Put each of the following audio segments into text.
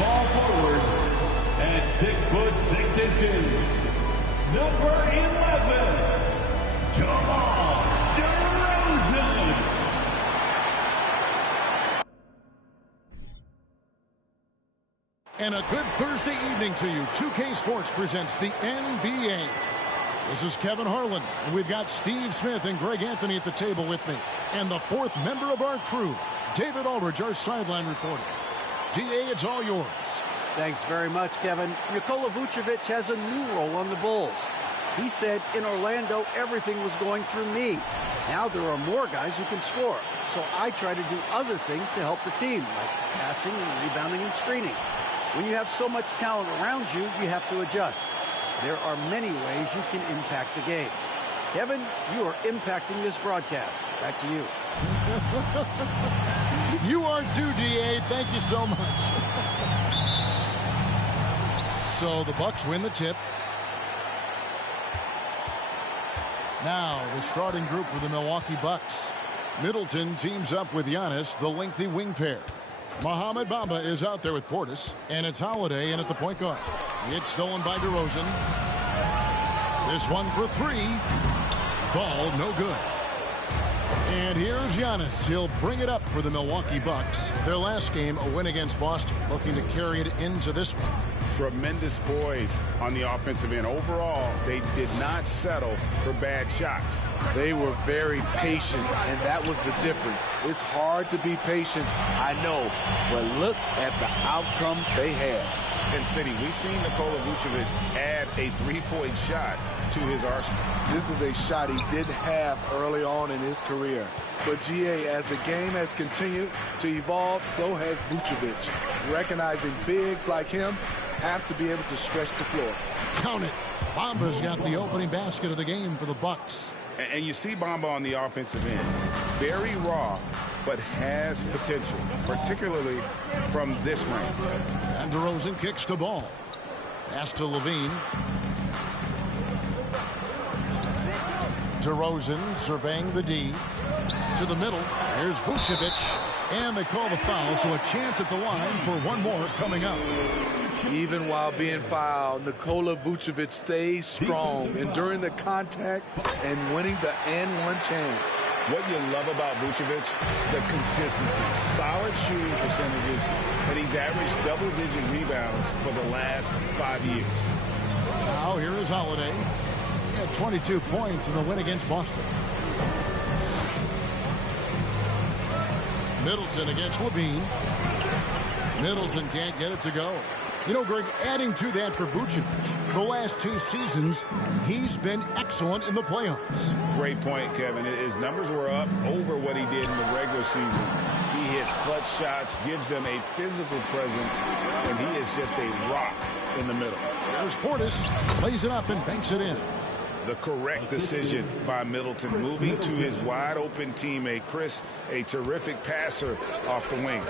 small forward at 6'6", number 11, DeMar DeRozan. And a good Thursday evening to you. 2K Sports presents the NBA. This is Kevin Harlan, and we've got Steve Smith and Greg Anthony at the table with me. And the fourth member of our crew, David Aldridge, our sideline reporter. DA, it's all yours. Thanks very much, Kevin. Nikola Vucevic has a new role on the Bulls. He said in Orlando everything was going through me. Now there are more guys who can score. So I try to do other things to help the team, like passing and rebounding and screening. When you have so much talent around you, you have to adjust. There are many ways you can impact the game. Kevin, you are impacting this broadcast. Back to you. You are too, DA. Thank you so much. So the Bucks win the tip. Now the starting group for the Milwaukee Bucks. Middleton teams up with Giannis, the lengthy wing pair. Mohamed Bamba is out there with Portis, and it's Holiday in at the point guard. It's stolen by DeRozan. This one for three. Ball no good. And here's Giannis. He'll bring it up for the Milwaukee Bucks. Their last game, a win against Boston, looking to carry it into this one. Tremendous poise on the offensive end. Overall, they did not settle for bad shots. They were very patient, and that was the difference. It's hard to be patient, I know, but look at the outcome they had. And Smitty, we've seen Nikola Vucevic add a three-point shot to his arsenal. This is a shot he didn't have early on in his career. But GA, as the game has continued to evolve, so has Vucevic. Recognizing bigs like him have to be able to stretch the floor. Count it. Bamba's got the opening basket of the game for the Bucks. And you see Bamba on the offensive end. Very raw, but has potential, particularly from this range. And DeRozan kicks the ball. Pass to Levine. DeRozan surveying the D. To the middle. Here's Vucevic. And they call the foul, so a chance at the line for one more coming up. Even while being fouled, Nikola Vucevic stays strong, enduring the contact and winning the and-one chance. What you love about Vucevic, the consistency, solid shooting percentages, and he's averaged double-digit rebounds for the last 5 years. Now here is Holiday. He had 22 points in the win against Boston. Middleton against Levine. Middleton can't get it to go. You know, Greg, adding to that for Vucevic, the last 2 seasons, he's been excellent in the playoffs. Great point, Kevin. His numbers were up over what he did in the regular season. He hits clutch shots, gives them a physical presence, and he is just a rock in the middle. There's Portis, lays it up and banks it in. The correct decision by Middleton, moving to his wide-open teammate, Chris, a terrific passer off the wing.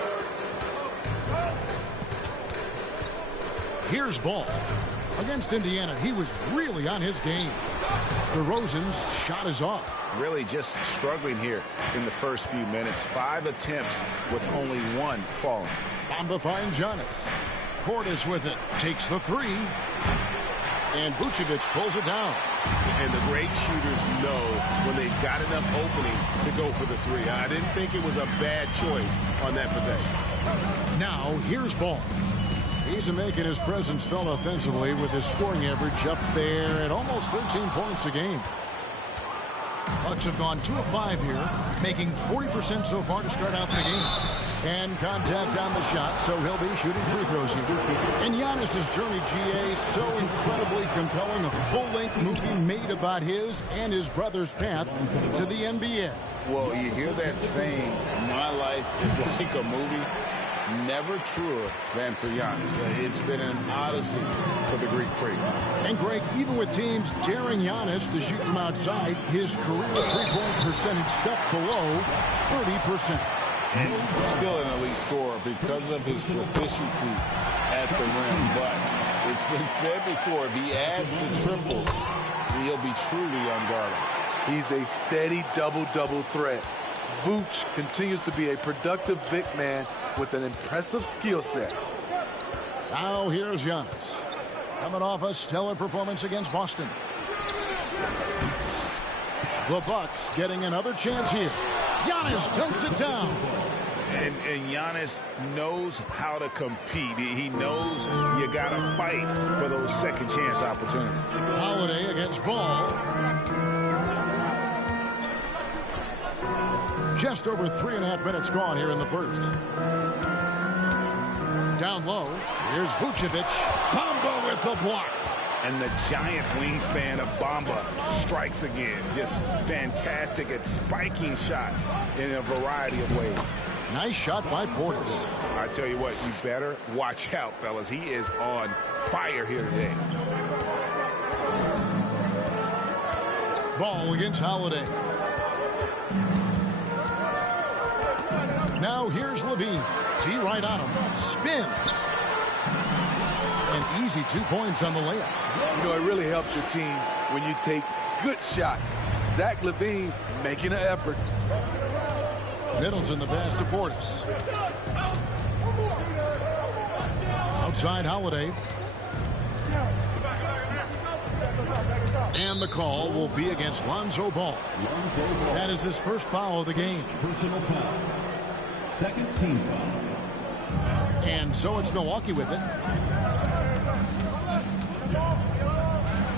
Here's Ball. Against Indiana, he was really on his game. DeRozan's shot is off. Really just struggling here in the first few minutes. 5 attempts with only 1 falling. Bamba finds Giannis. Portis with it. Takes the 3. And Vucevic pulls it down. And the great shooters know when they've got enough opening to go for the 3. I didn't think it was a bad choice on that possession. Now, here's Ball. He's making his presence felt offensively with his scoring average up there at almost 13 points a game. Bucks have gone 2 of 5 here, making 40% so far to start out the game. And contact on the shot, so he'll be shooting free throws here. And Giannis's journey, GA, so incredibly compelling. A full-length movie made about his and his brother's path to the NBA. Well, you hear that saying, my life is like a movie. Never truer than for Giannis. It's been an odyssey for the Greek freak. And Greg, even with teams daring Giannis to shoot from outside, his career three-point percentage stepped below 30%. And still an elite scorer because of his proficiency at the rim. But it's been said before, if he adds the triple, he'll be truly unguardable. He's a steady double-double threat. Vooch continues to be a productive big man with an impressive skill set. Now here's Giannis. Coming off a stellar performance against Boston. The Bucks getting another chance here. Giannis dunks it down. And Giannis knows how to compete. He knows you got to fight for those second chance opportunities. Holiday against Ball. Just over 3.5 minutes gone here in the first. Down low, here's Vucevic. Bamba with the block. And the giant wingspan of Bamba strikes again. Just fantastic at spiking shots in a variety of ways. Nice shot by Portis. I tell you what, you better watch out, fellas. He is on fire here today. Ball against Holiday. Now here's Levine. T right on him. Spins. An easy 2 points on the layup. You know, it really helps your team when you take good shots. Zach LaVine making an effort. Middleton the pass to Portis. Outside Holiday. And the call will be against Lonzo Ball. That is his first foul of the game. Personal foul. Second team foul. And so it's Milwaukee with it.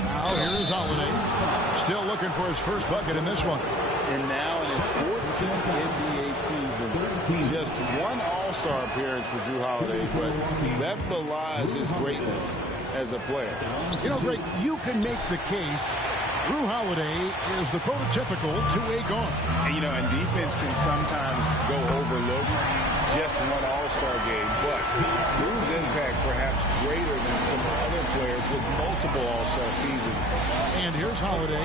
Now here's Holiday. Still looking for his first bucket in this one. And now in his 14th NBA season, just one All-Star appearance for Jrue Holiday, but that belies his greatness as a player. You know, Greg, you can make the case Jrue Holiday is the prototypical two-way guard. And, you know, and defense can sometimes go overlooked just one All-Star game, but Jrue's impact perhaps greater than some other players with multiple All-Star seasons. And here's Holiday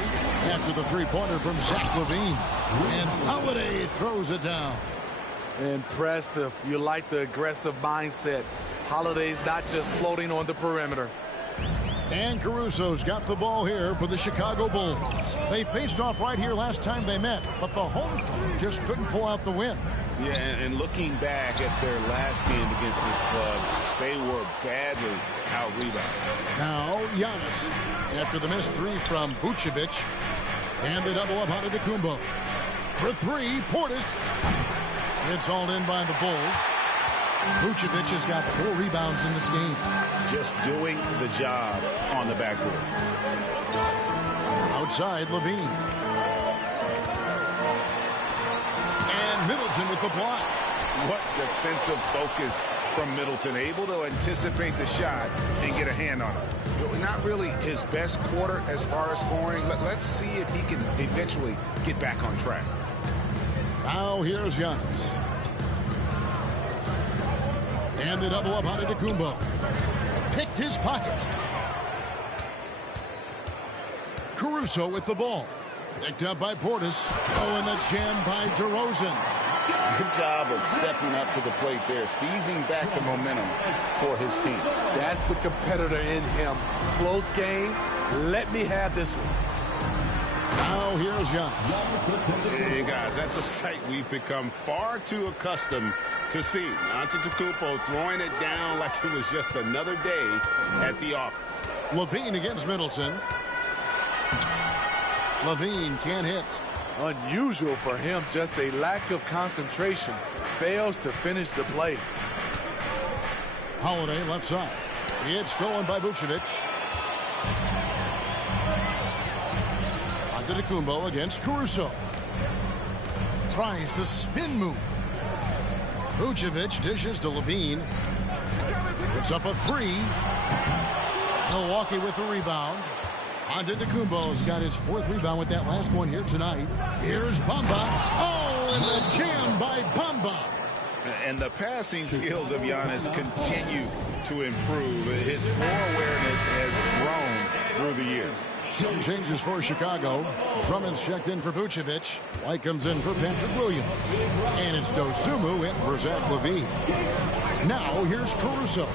after the three-pointer from Zach LaVine. And Holiday throws it down. Impressive. You like the aggressive mindset. Holiday's not just floating on the perimeter. And Caruso's got the ball here for the Chicago Bulls. They faced off right here last time they met, but the home club just couldn't pull out the win. Yeah, and looking back at their last game against this club, they were badly out-rebounded. Now Giannis after the missed three from Vucevic. And the double up Antetokounmpo. For three, Portis. It's all in by the Bulls. Vucevic has got 4 rebounds in this game. Just doing the job on the backboard. Outside, Levine. And Middleton with the block. What defensive focus from Middleton. Able to anticipate the shot and get a hand on it. Not really his best quarter as far as scoring. Let's see if he can eventually get back on track. Now here's Giannis. And the double up Antetokounmpo. Picked his pocket. Caruso with the ball. Picked up by Portis. Oh, and the jam by DeRozan. Good job of stepping up to the plate there, seizing back the momentum for his team. That's the competitor in him. Close game. Let me have this one. Now here's Giannis. Hey guys, that's a sight we've become far too accustomed to seeing. Antetokounmpo throwing it down like it was just another day at the office. Levine against Middleton. Levine can't hit. Unusual for him, just a lack of concentration. Fails to finish the play. Holiday left side. It's stolen by Vucevic. Antetokounmpo against Caruso. Tries the spin move. Vucevic dishes to Levine. Puts up a 3. Milwaukee with the rebound. Antetokounmpo's got his 4th rebound with that last one here tonight. Here's Bamba. Oh, and the jam by Bamba. And the passing skills of Giannis continue to improve. His floor awareness has grown through the years. Some changes for Chicago. Drummond's checked in for Vucevic. White comes in for Patrick Williams. And it's Dosunmu in for Zach LaVine. Now here's Caruso.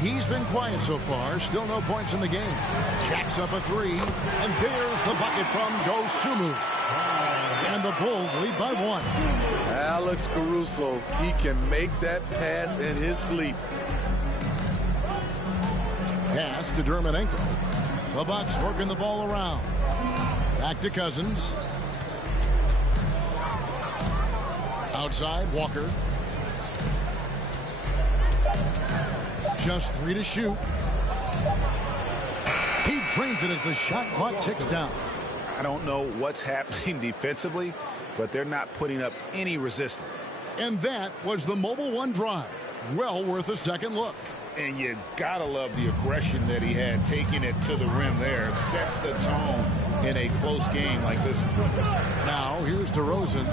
He's been quiet so far. Still no points in the game. Jacks up a 3. And there's the bucket from Dosunmu. And the Bulls lead by 1. Alex Caruso, he can make that pass in his sleep. Pass to Dermonenko. The Bucks working the ball around. Back to Cousins. Outside, Walker. Just 3 to shoot. He drains it as the shot clock ticks down. I don't know what's happening defensively, but they're not putting up any resistance. And that was the Mobile One drive. Well worth a second look. And you gotta love the aggression that he had, taking it to the rim there. Sets the tone in a close game like this one. Now, here's DeRozan.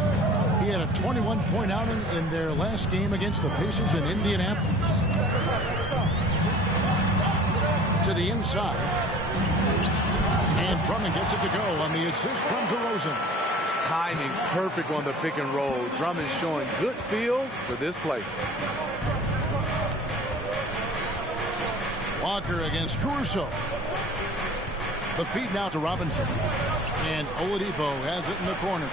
He had a 21-point outing in their last game against the Pacers in Indianapolis. To the inside. And Drummond gets it to go on the assist from DeRozan. Timing perfect on the pick and roll. Drummond showing good feel for this play. Walker against Caruso. The feed now to Robinson. And Oladipo has it in the corner.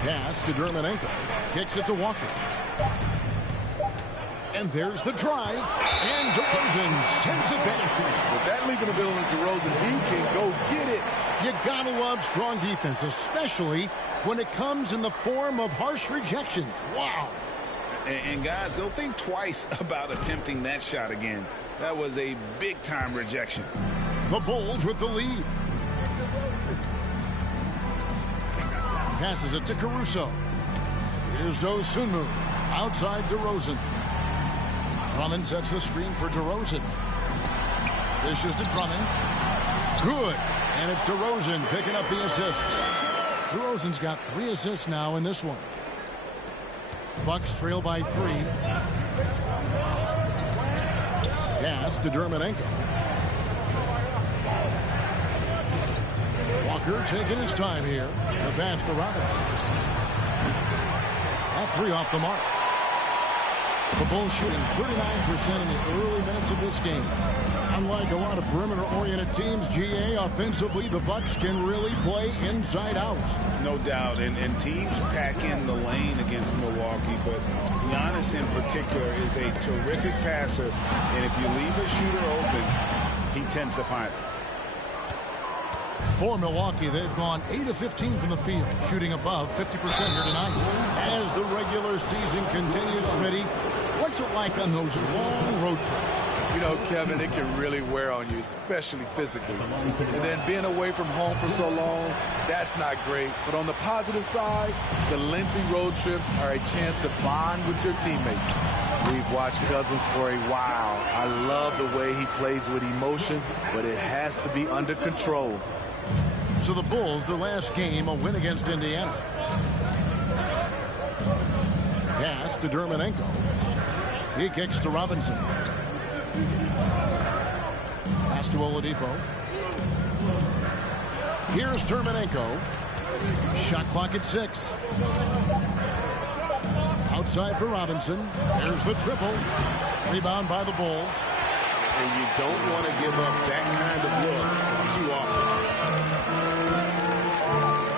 Pass to Dermonenko. Kicks it to Walker. And there's the drive. And DeRozan sends it back. With that leaping ability of DeRozan, he can go get it. You gotta love strong defense, especially when it comes in the form of harsh rejections. Wow. And guys, they'll think twice about attempting that shot again. That was a big-time rejection. The Bulls with the lead. Passes it to Caruso. Here's Dosunmu. Outside DeRozan. Drummond sets the screen for DeRozan. Dishes to Drummond. Good. And it's DeRozan picking up the assists. DeRozan's got 3 assists now in this one. Bucks trail by 3. Pass to Dermonenko. Walker taking his time here. The pass to Robinson. That 3 off the mark. The Bulls shooting 39% in the early minutes of this game. Unlike a lot of perimeter-oriented teams, GA, offensively, the Bucks can really play inside out. No doubt, and teams pack in the lane against Milwaukee, but Giannis in particular is a terrific passer, and if you leave a shooter open, he tends to find it. For Milwaukee, they've gone 8 of 15 from the field, shooting above 50% here tonight. As the regular season continues, Smitty, what's it like on those long road trips? You know, Kevin, it can really wear on you, especially physically. And then being away from home for so long, that's not great. But on the positive side, the lengthy road trips are a chance to bond with your teammates. We've watched Cousins for a while. I love the way he plays with emotion, but it has to be under control. So the Bulls, the last game, a win against Indiana. Pass to Dermonenko. He kicks to Robinson. Pass to Oladipo. Here's Dermonenko. Shot clock at 6. Outside for Robinson. There's the triple. Rebound by the Bulls. And you don't want to give up that kind of look too often.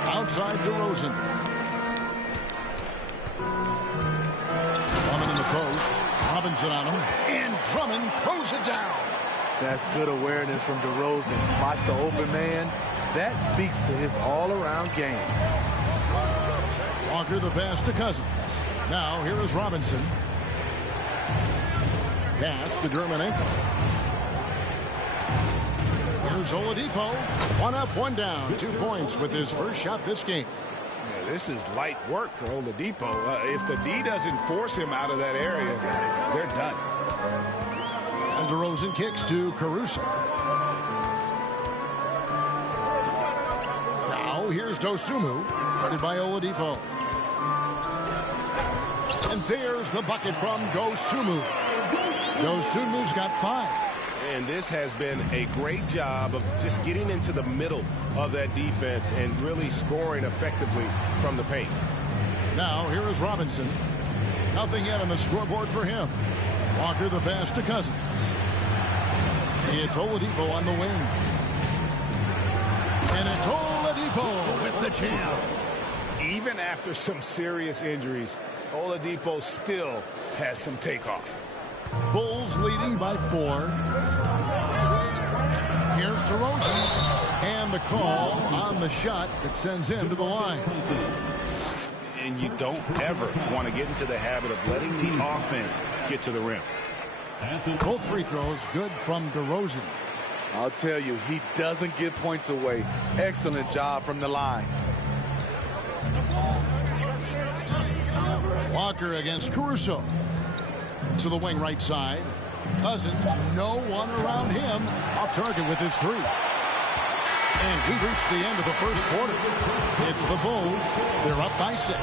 Outside DeRozan. Drummond in the post. Robinson on him. And Drummond throws it down. That's good awareness from DeRozan. Spots the open man. That speaks to his all-around game. Walker the pass to Cousins. Now here is Robinson. Pass to Dermonenko. Here's Oladipo. 1 up, 1 down. 2 points with his first shot this game. Yeah, this is light work for Oladipo. If the D doesn't force him out of that area, they're done. And DeRozan kicks to Caruso. Now here's Dosunmu, guarded by Oladipo. And there's the bucket from Dosunmu. Dosunmu's got 5. And this has been a great job of just getting into the middle of that defense and really scoring effectively from the paint. Now here is Robinson. Nothing yet on the scoreboard for him. Walker the pass to Cousins. It's Oladipo on the wing. And it's Oladipo with the jam. Even after some serious injuries, Oladipo still has some takeoff. Bulls leading by 4. Here's DeRozan. And the call on the shot that sends him to the line. And you don't ever want to get into the habit of letting the offense get to the rim. Both free throws good from DeRozan. I'll tell you, he doesn't give points away. Excellent job from the line. Walker against Caruso. To the wing right side. Cousins, no one around him. Off target with his 3. And we reach the end of the first quarter. It's the Bulls. They're up by 6.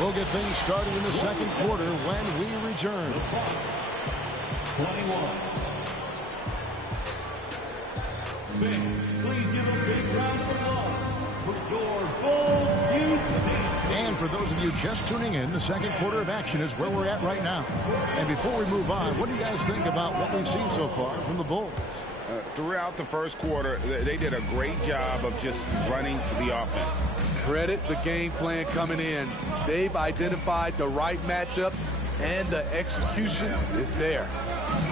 We'll get things started in the second quarter when we return. 21. Please give a big round of applause for your Bulls youth team. And for those of you just tuning in, the second quarter of action is where we're at right now. And before we move on, what do you guys think about what we've seen so far from the Bulls? Throughout the first quarter, they did a great job of just running the offense. Credit the game plan coming in. They've identified the right matchups, and the execution is there.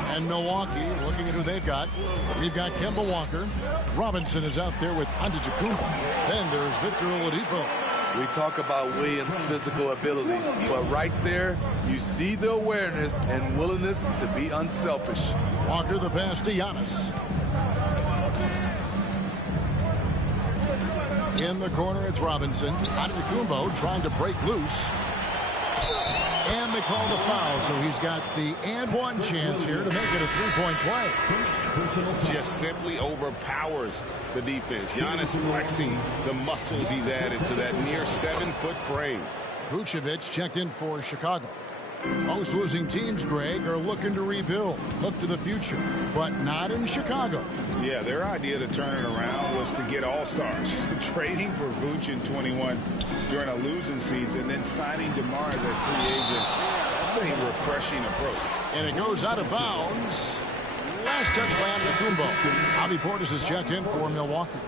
And Milwaukee, looking at who they've got. We've got Kemba Walker. Robinson is out there with Antetokounmpo. Then there's Victor Oladipo. We talk about Williams' physical abilities, but right there, you see the awareness and willingness to be unselfish. Walker the pass to Giannis. In the corner, it's Robinson. Antetokounmpo trying to break loose. And they call the foul, so he's got the and one chance here to make it a three-point play. Just simply overpowers the defense. Giannis flexing the muscles he's added to that near 7-foot frame. Vucevic checked in for Chicago. Most losing teams, Greg, are looking to rebuild, look to the future, but not in Chicago. Yeah, their idea to turn it around was to get all-stars. Trading for Vuce in 21 during a losing season, then signing DeMar as a free agent. That's a refreshing approach. And it goes out of bounds. Last touch by Antetokounmpo. Bobby Portis has checked in for Milwaukee.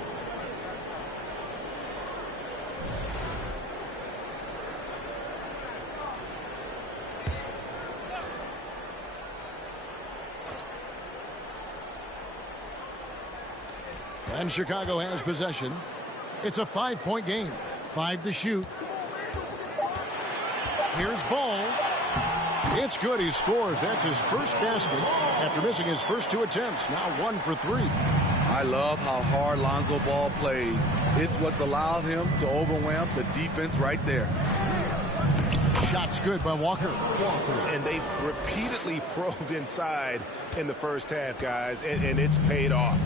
And Chicago has possession. It's a 5-point game. 5 to shoot. Here's Ball. It's good. He scores. That's his first basket after missing his first 2 attempts. Now 1 for 3. I love how hard Lonzo Ball plays. It's what's allowed him to overwhelm the defense right there. Shot's good by Walker. And they've repeatedly probed inside in the first half, guys, and it's paid off.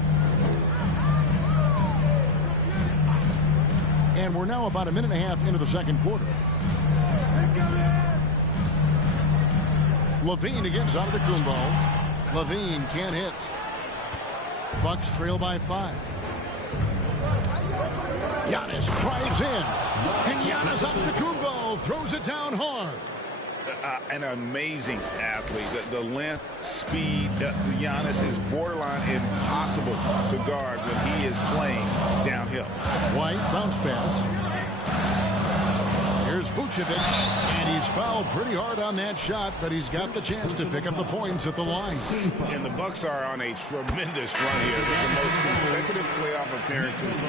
And we're now about a minute and a half into the second quarter. Levine against Antetokounmpo. Levine can't hit. Bucks trail by 5. Giannis drives in. And Giannis Antetokounmpo throws it down hard. An amazing athlete. The length, speed, Giannis is borderline impossible to guard when he is playing downhill. White bounce pass. Here's Vucevic, and he's fouled pretty hard on that shot, but he's got the chance to pick up the points at the line. And the Bucks are on a tremendous run here. They're the most consecutive playoff appearances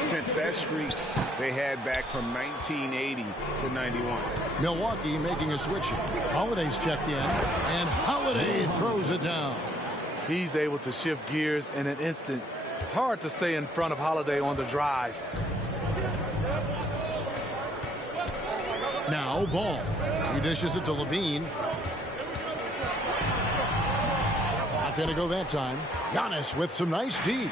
since that streak they had back from 1980 to 91. Milwaukee making a switch. Holiday's checked in, and Holiday throws it down. He's able to shift gears in an instant. Hard to stay in front of Holiday on the drive. Now Ball. He dishes it to Levine. Not going to go that time. Giannis with some nice D.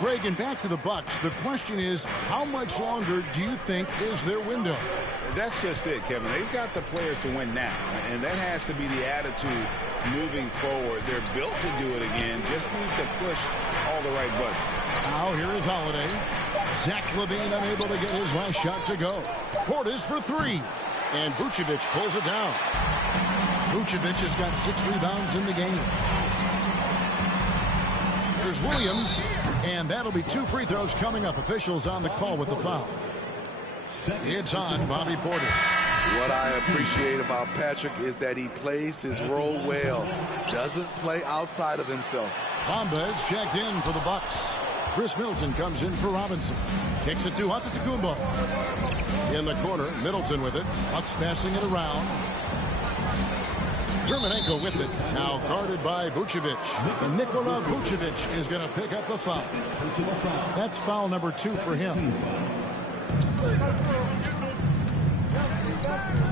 Greg, and back to the Bucks. The question is, how much longer do you think is their window? That's just it, Kevin. They've got the players to win now, and that has to be the attitude moving forward. They're built to do it again. Just need to push all the right buttons. Now here is Holiday. Zach LaVine unable to get his last shot to go. Portis for 3. And Vucevic pulls it down. Vucevic has got 6 rebounds in the game. Here's Williams. And that'll be 2 free throws coming up. Officials on the call with the foul. It's on Bobby Portis. What I appreciate about Patrick is that he plays his role well. Doesn't play outside of himself. Bamba is checked in for the Bucks. Chris Middleton comes in for Robinson. Kicks it to Antetokounmpo. In the corner, Middleton with it. Bucks passing it around. Dermanenko with it. Now guarded by Vucevic. And Nikola Vucevic is going to pick up the foul. That's foul number 2 for him.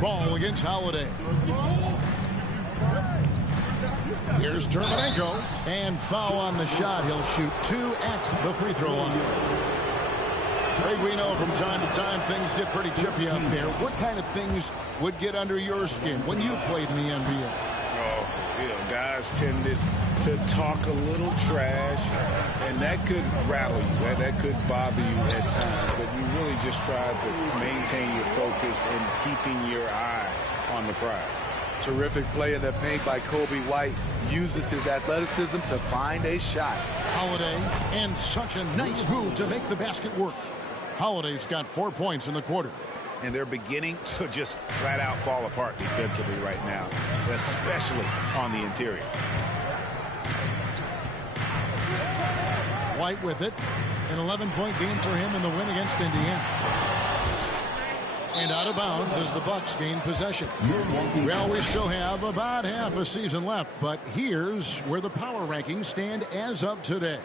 Ball against Holiday. Here's Dermanenko. And foul on the shot. He'll shoot 2 at the free throw line. Greg, we know from time to time things get pretty chippy up there. What kind of things would get under your skin when you played in the NBA? Guys tended to talk a little trash, and that could rattle you. That could bother you at times, but you really just try to maintain your focus and keeping your eye on the prize. Terrific play in the paint by Kobe White. Uses his athleticism to find a shot. Holiday, and such a nice move to make the basket work. Holiday's got 4 points in the quarter. And they're beginning to just flat out fall apart defensively right now, especially on the interior. White with it. An 11-point game for him in the win against Indiana. And out of bounds as the Bucks gain possession. Well, we still have about half a season left, but here's where the power rankings stand as of today.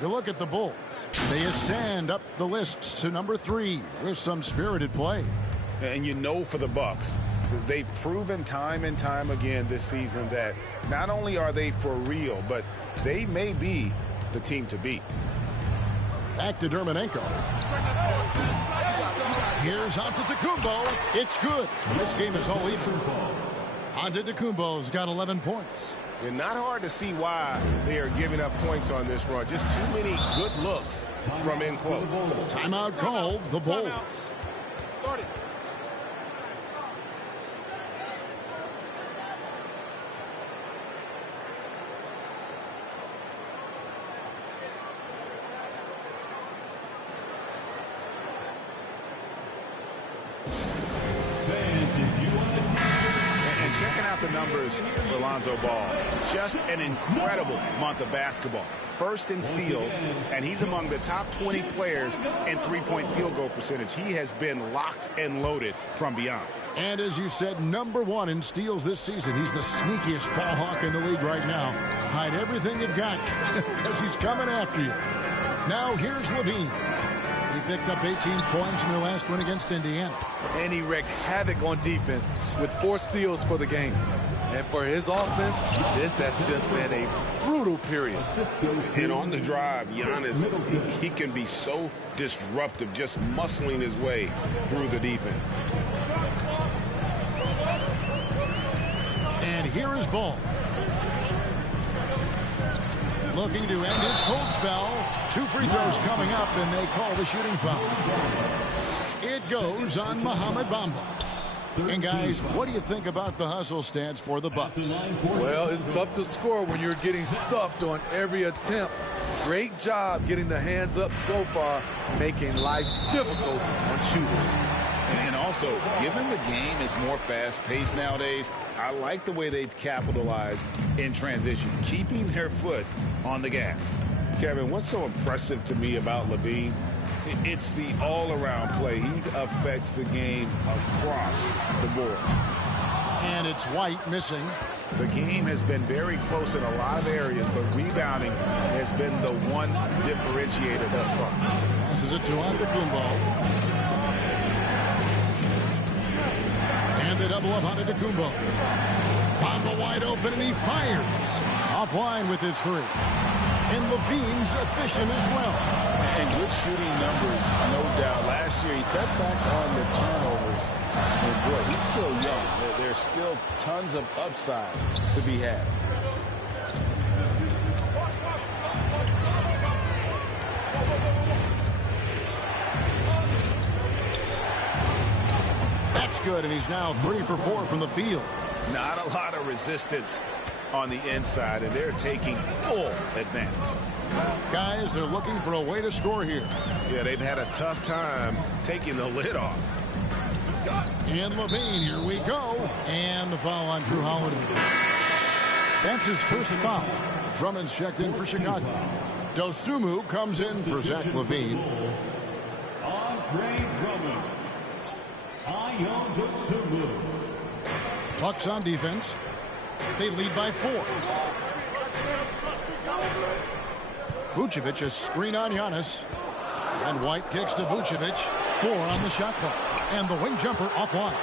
You look at the Bulls. They ascend up the list to number 3 with some spirited play. And you know, for the Bucks, they've proven time and time again this season that not only are they for real, but they may be the team to beat. Back to Dermanenko. Here's Antetokounmpo. It's good. This game is all even. Antetokounmpo's got 11 points. And not hard to see why they are giving up points on this run. Just too many good looks from in close. Timeout called, the Bulls. Started. Checking out the numbers for Lonzo Ball. Just an incredible month of basketball. First in steals, and he's among the top 20 players in three-point field goal percentage. He has been locked and loaded from beyond. And as you said, number 1 in steals this season. He's the sneakiest ball hawk in the league right now. Hide everything you've got because he's coming after you. Now here's Levine. He picked up 18 points in the last win against Indiana. And he wreaked havoc on defense with 4 steals for the game. And for his offense, this has just been a brutal period. And on the drive, Giannis, he can be so disruptive, just muscling his way through the defense. And here is Ball. Looking to end his cold spell. 2 free throws coming up, and they call the shooting foul. It goes on Mohamed Bamba. And guys, what do you think about the hustle stats for the Bucks? Well, it's tough to score when you're getting stuffed on every attempt. Great job getting the hands up so far, making life difficult on shooters. And also, given the game is more fast-paced nowadays, I like the way they've capitalized in transition, keeping their foot on the gas. Kevin, what's so impressive to me about Levine? It's the all-around play. He affects the game across the board. And it's White missing. The game has been very close in a lot of areas, but rebounding has been the one differentiator thus far. Passes it to Antetokounmpo. And they double up Antetokounmpo. Bamba wide open, and he fires. Offline with his 3. And Levine's efficient as well. And good shooting numbers, no doubt. Last year, he cut back on the turnovers. And boy, he's still young. There's still tons of upside to be had. That's good, and he's now 3 for 4 from the field. Not a lot of resistance on the inside, and they're taking full advantage. Guys, they're looking for a way to score here. Yeah, they've had a tough time taking the lid off. And Levine, here we go. And the foul on Drew Holiday. That's his first foul. Drummond's checked in for Chicago. Dosunmu comes in for Zach LaVine. Andre Drummond. Ayo Dosunmu. Bucks on defense. They lead by 4. Vucevic, a screen on Giannis. And White kicks to Vucevic. 4 on the shot clock. And the wing jumper offline.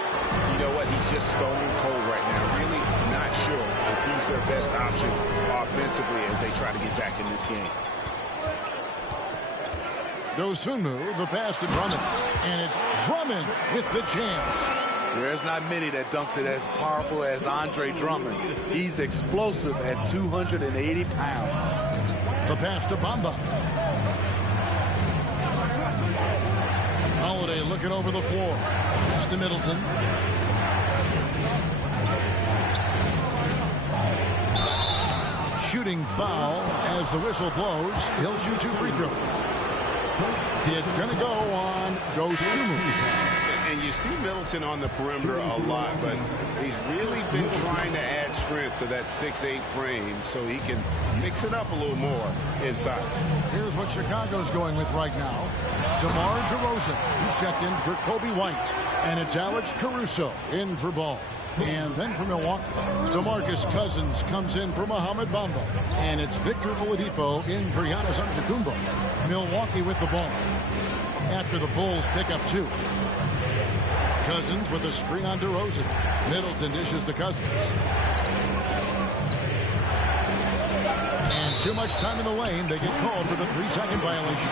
You know what? He's just stone cold right now. Really not sure if he's their best option offensively as they try to get back in this game. Dosunmu, the pass to Drummond. And it's Drummond with the jam. There's not many that dunks it as powerful as Andre Drummond. He's explosive at 280 pounds. The pass to Bamba. Holiday looking over the floor. Pass to Middleton. Shooting foul as the whistle blows. He'll shoot 2 free throws. It's going to go on Dosunmu. And you see Middleton on the perimeter a lot, but he's really been trying to add strength to that 6'8" frame so he can mix it up a little more inside. Here's what Chicago's going with right now. DeMar DeRozan. He's checked in for Kobe White. And it's Alex Caruso in for Ball. And then for Milwaukee, Demarcus Cousins comes in for Mohamed Bamba. And it's Victor Oladipo in for Giannis Antetokounmpo. Milwaukee with the ball. After the Bulls pick up 2. Cousins with a screen on DeRozan. Middleton dishes to Cousins. And too much time in the lane. They get called for the 3-second violation.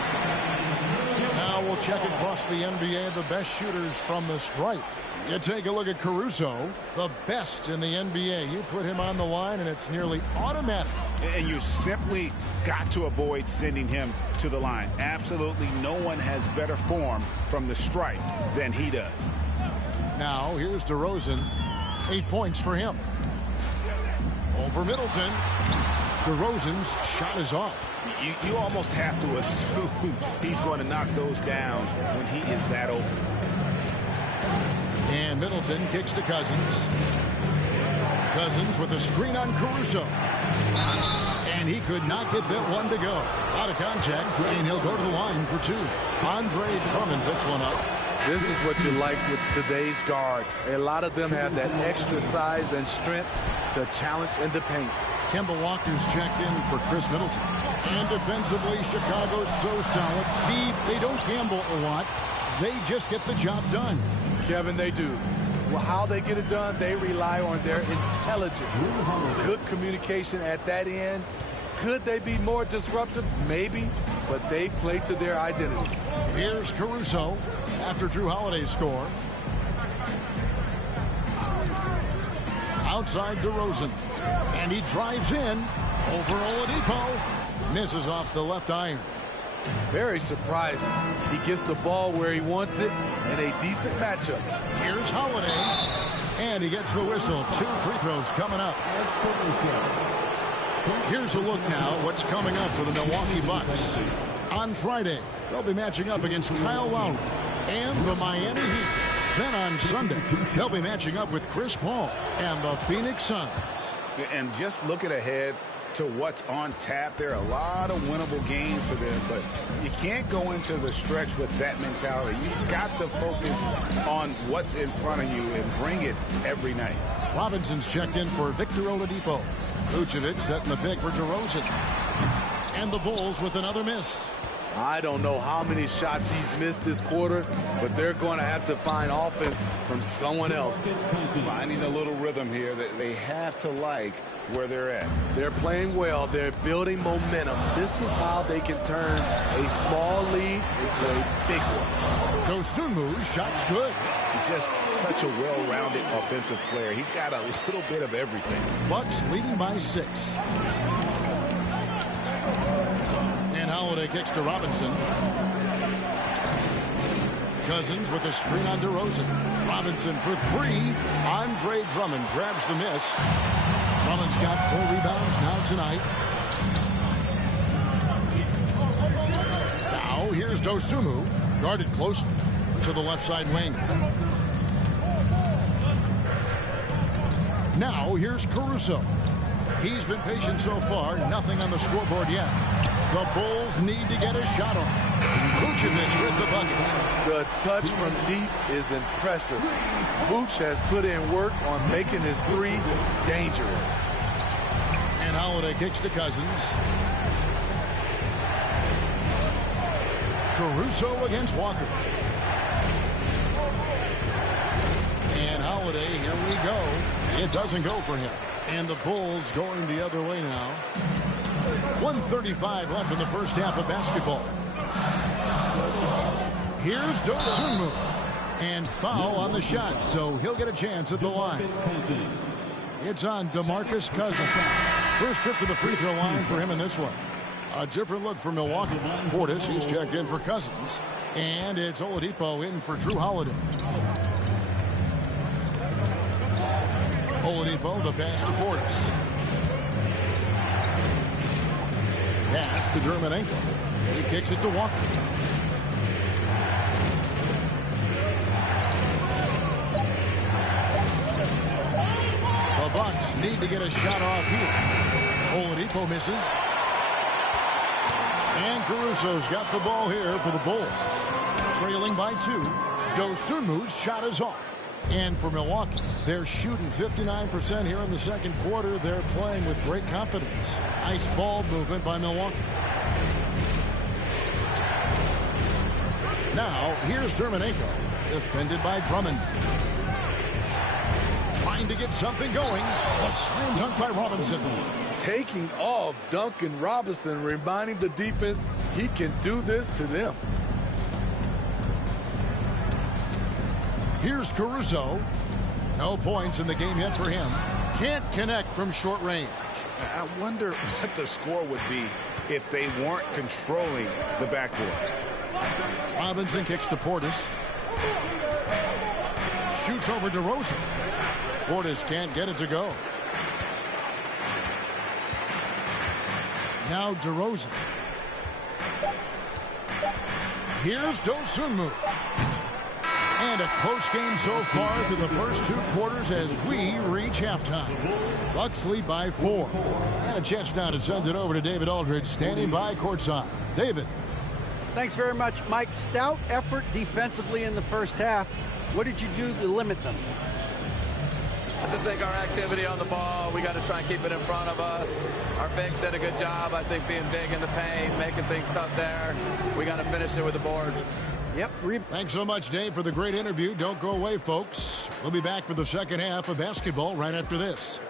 Now we'll check across the NBA the best shooters from the stripe. You take a look at Caruso, the best in the NBA. You put him on the line and it's nearly automatic. And you simply got to avoid sending him to the line. Absolutely no one has better form from the stripe than he does. Now here's DeRozan. 8 points for him. Over Middleton. DeRozan's shot is off. You almost have to assume he's going to knock those down when he is that open. And Middleton kicks to Cousins. Cousins with a screen on Caruso. And he could not get that one to go. Out of contact, and he'll go to the line for 2. Andre Drummond picks one up. This is what you like with today's guards. A lot of them have that extra size and strength to challenge in the paint. Kemba Walker's checked in for Chris Middleton. And defensively, Chicago's so solid. Steve, they don't gamble a lot. They just get the job done. Kevin, they do. Well, how they get it done, they rely on their intelligence. Good communication at that end. Could they be more disruptive? Maybe, but they play to their identity. Here's Caruso after Drew Holiday's score. Outside DeRozan. And he drives in over Oladipo. Misses off the left iron. Very surprising. He gets the ball where he wants it in a decent matchup. Here's Holiday. And he gets the whistle. 2 free throws coming up. Here's a look now what's coming up for the Milwaukee Bucks. On Friday, they'll be matching up against Kyle Lowry and the Miami Heat. Then on Sunday, they'll be matching up with Chris Paul and the Phoenix Suns. And just looking ahead to what's on tap, there are a lot of winnable games for them, but you can't go into the stretch with that mentality. You've got to focus on what's in front of you and bring it every night. Robinson's checked in for Victor Oladipo. Vucevic setting the pick for DeRozan. And the Bulls with another miss. I don't know how many shots he's missed this quarter, but they're going to have to find offense from someone else. Finding a little rhythm here that they have to like where they're at. They're playing well. They're building momentum. This is how they can turn a small lead into a big one. Dosunmu's shot's good. He's just such a well-rounded offensive player. He's got a little bit of everything. Bucks leading by 6. And Holiday kicks to Robinson. Cousins with a screen on DeRozan. Robinson for 3. Andre Drummond grabs the miss. Drummond's got 4 rebounds now tonight. Now here's Dosunmu, guarded close to the left side wing. Now here's Caruso. He's been patient so far. Nothing on the scoreboard yet. The Bulls need to get a shot on. Vucevic with the bucket. The touch from deep is impressive. Vooch has put in work on making his three dangerous. And Holiday kicks to Cousins. Caruso against Walker. And Holiday, here we go. It doesn't go for him. And the Bulls going the other way now. 1:35 left in the first half of basketball. Here's Dosunmu. And foul on the shot, so he'll get a chance at the line. It's on Demarcus Cousins. First trip to the free throw line for him in this one. A different look for Milwaukee. Portis, he's checked in for Cousins. And it's Oladipo in for Drew Holiday. Oladipo, the pass to Portis. Pass to Demarcus. He kicks it to Walker. The Bucks need to get a shot off here. Oladipo misses. And Caruso's got the ball here for the Bulls. Trailing by 2. Dosunmu's shot is off. And for Milwaukee, they're shooting 59% here in the second quarter. They're playing with great confidence. Nice ball movement by Milwaukee. Now, here's Demarcus, defended by Drummond. Trying to get something going. A slam dunk by Robinson. Taking off Duncan Robinson, reminding the defense he can do this to them. Here's Caruso. No points in the game yet for him. Can't connect from short range. I wonder what the score would be if they weren't controlling the backboard. Robinson kicks to Portis. Shoots over DeRozan. Portis can't get it to go. Now DeRozan. Here's Dosunmu. And a close game so far through the first 2 quarters as we reach halftime. Bucks lead by 4. And a chance now to send it over to David Aldridge, standing by courtside. David. Thanks very much, Mike. Stout effort defensively in the first half. What did you do to limit them? I just think our activity on the ball, we got to try and keep it in front of us. Our bigs did a good job, I think, being big in the paint, making things tough there. We got to finish it with the board. Yep. Thanks so much, Dave, for the great interview. Don't go away, folks. We'll be back for the second half of basketball right after this.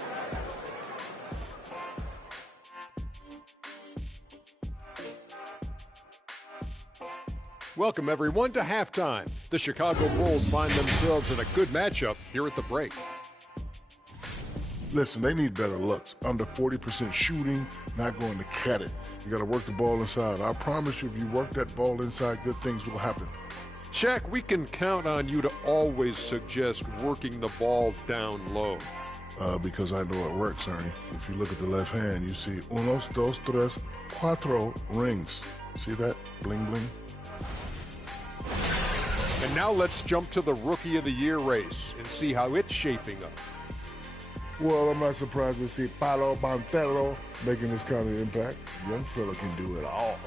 Welcome, everyone, to halftime. The Chicago Bulls find themselves in a good matchup here at the break. Listen, they need better looks. Under 40% shooting, not going to cut it. You got to work the ball inside. I promise you, if you work that ball inside, good things will happen. Shaq, we can count on you to always suggest working the ball down low. Because I know it works, Ernie. If you look at the left hand, you see unos, dos, tres, cuatro rings. See that? Bling, bling. And now let's jump to the Rookie of the Year race and see how it's shaping up. Well, I'm not surprised to see Paolo Banchero making this kind of impact. Young fella can do it all.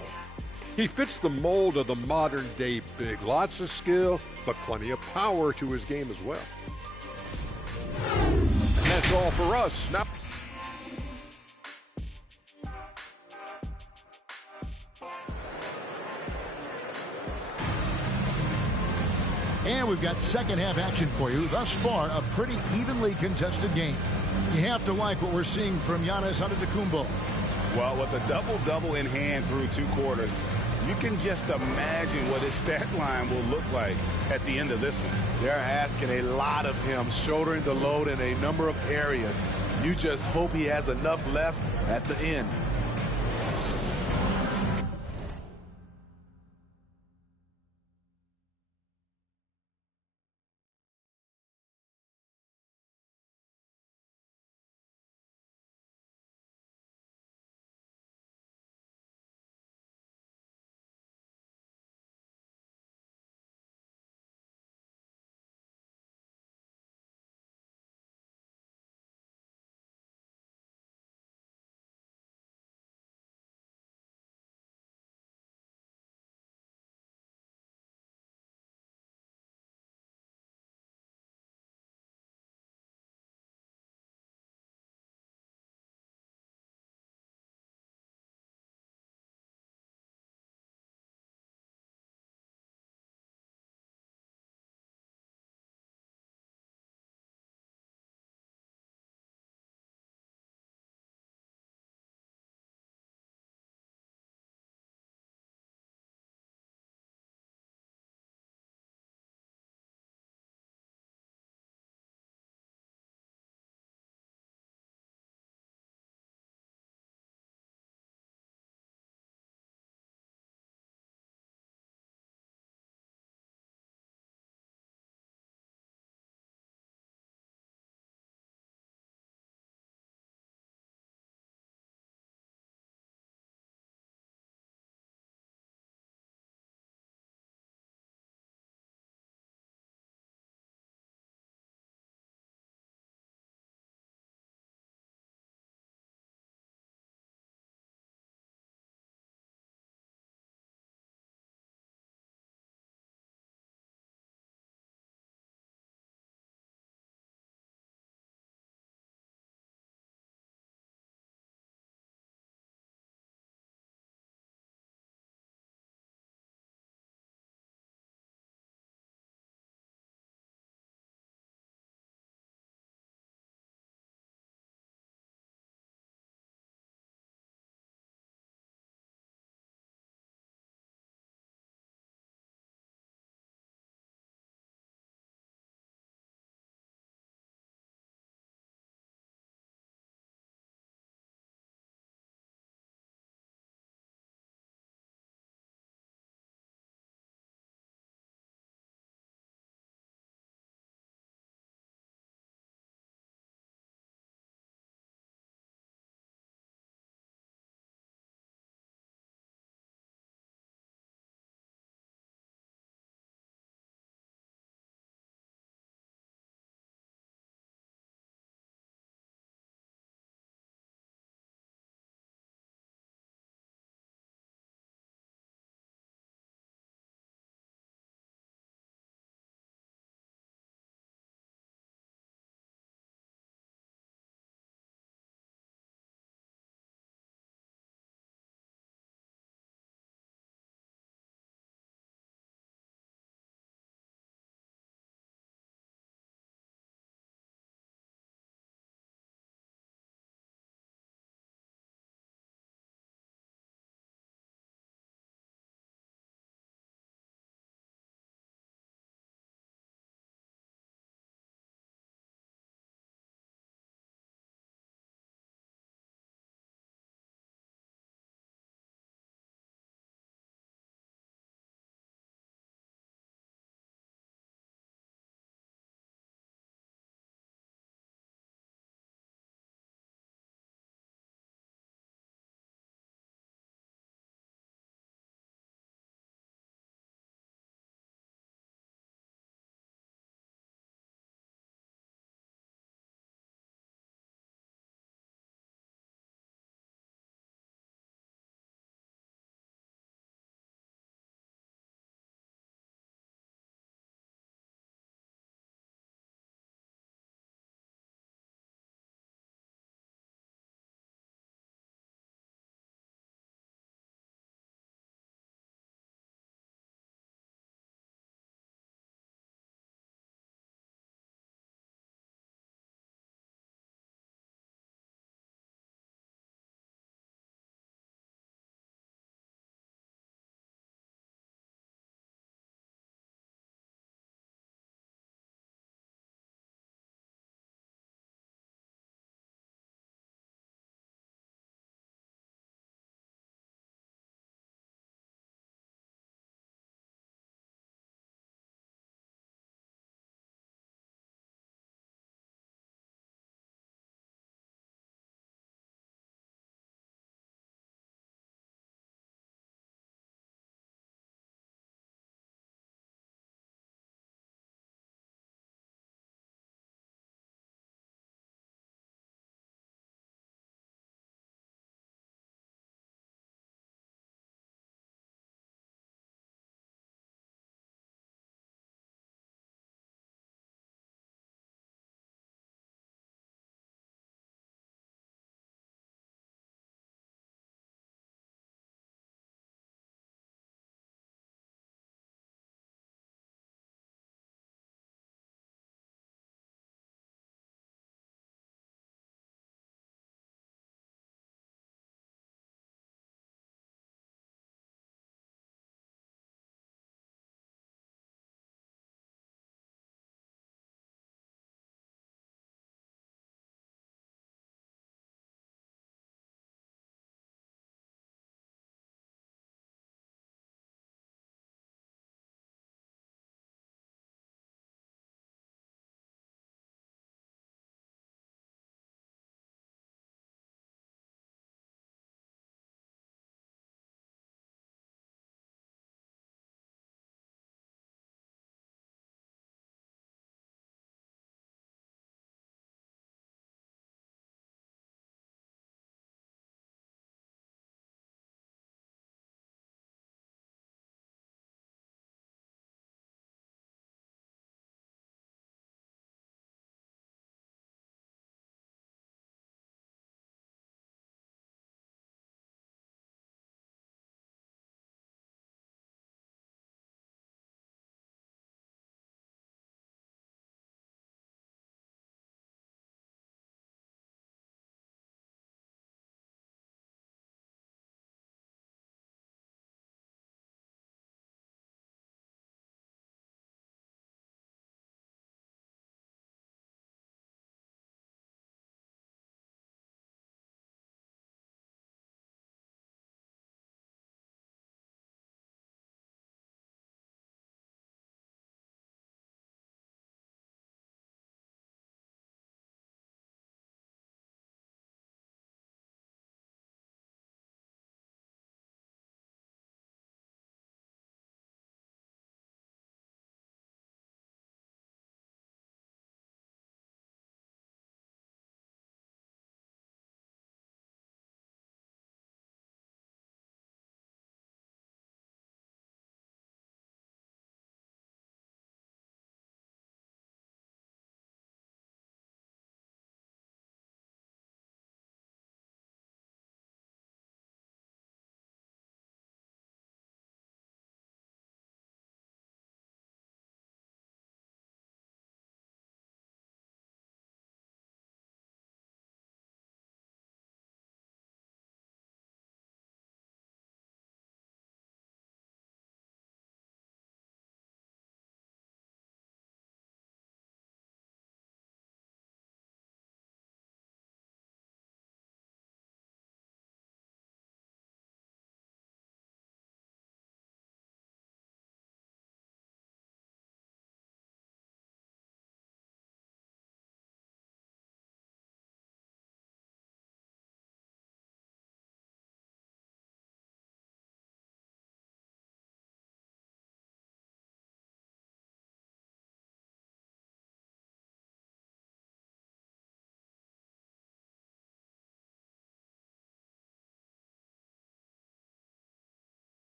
He fits the mold of the modern-day big. Lots of skill, but plenty of power to his game as well. And that's all for us. Now, And we've got second half action for you. Thus far, a pretty evenly contested game. You have to like what we're seeing from Giannis Antetokounmpo. Well, with a double-double in hand through 2 quarters, you can just imagine what his stat line will look like at the end of this one. They're asking a lot of him, shouldering the load in a number of areas. You just hope he has enough left at the end.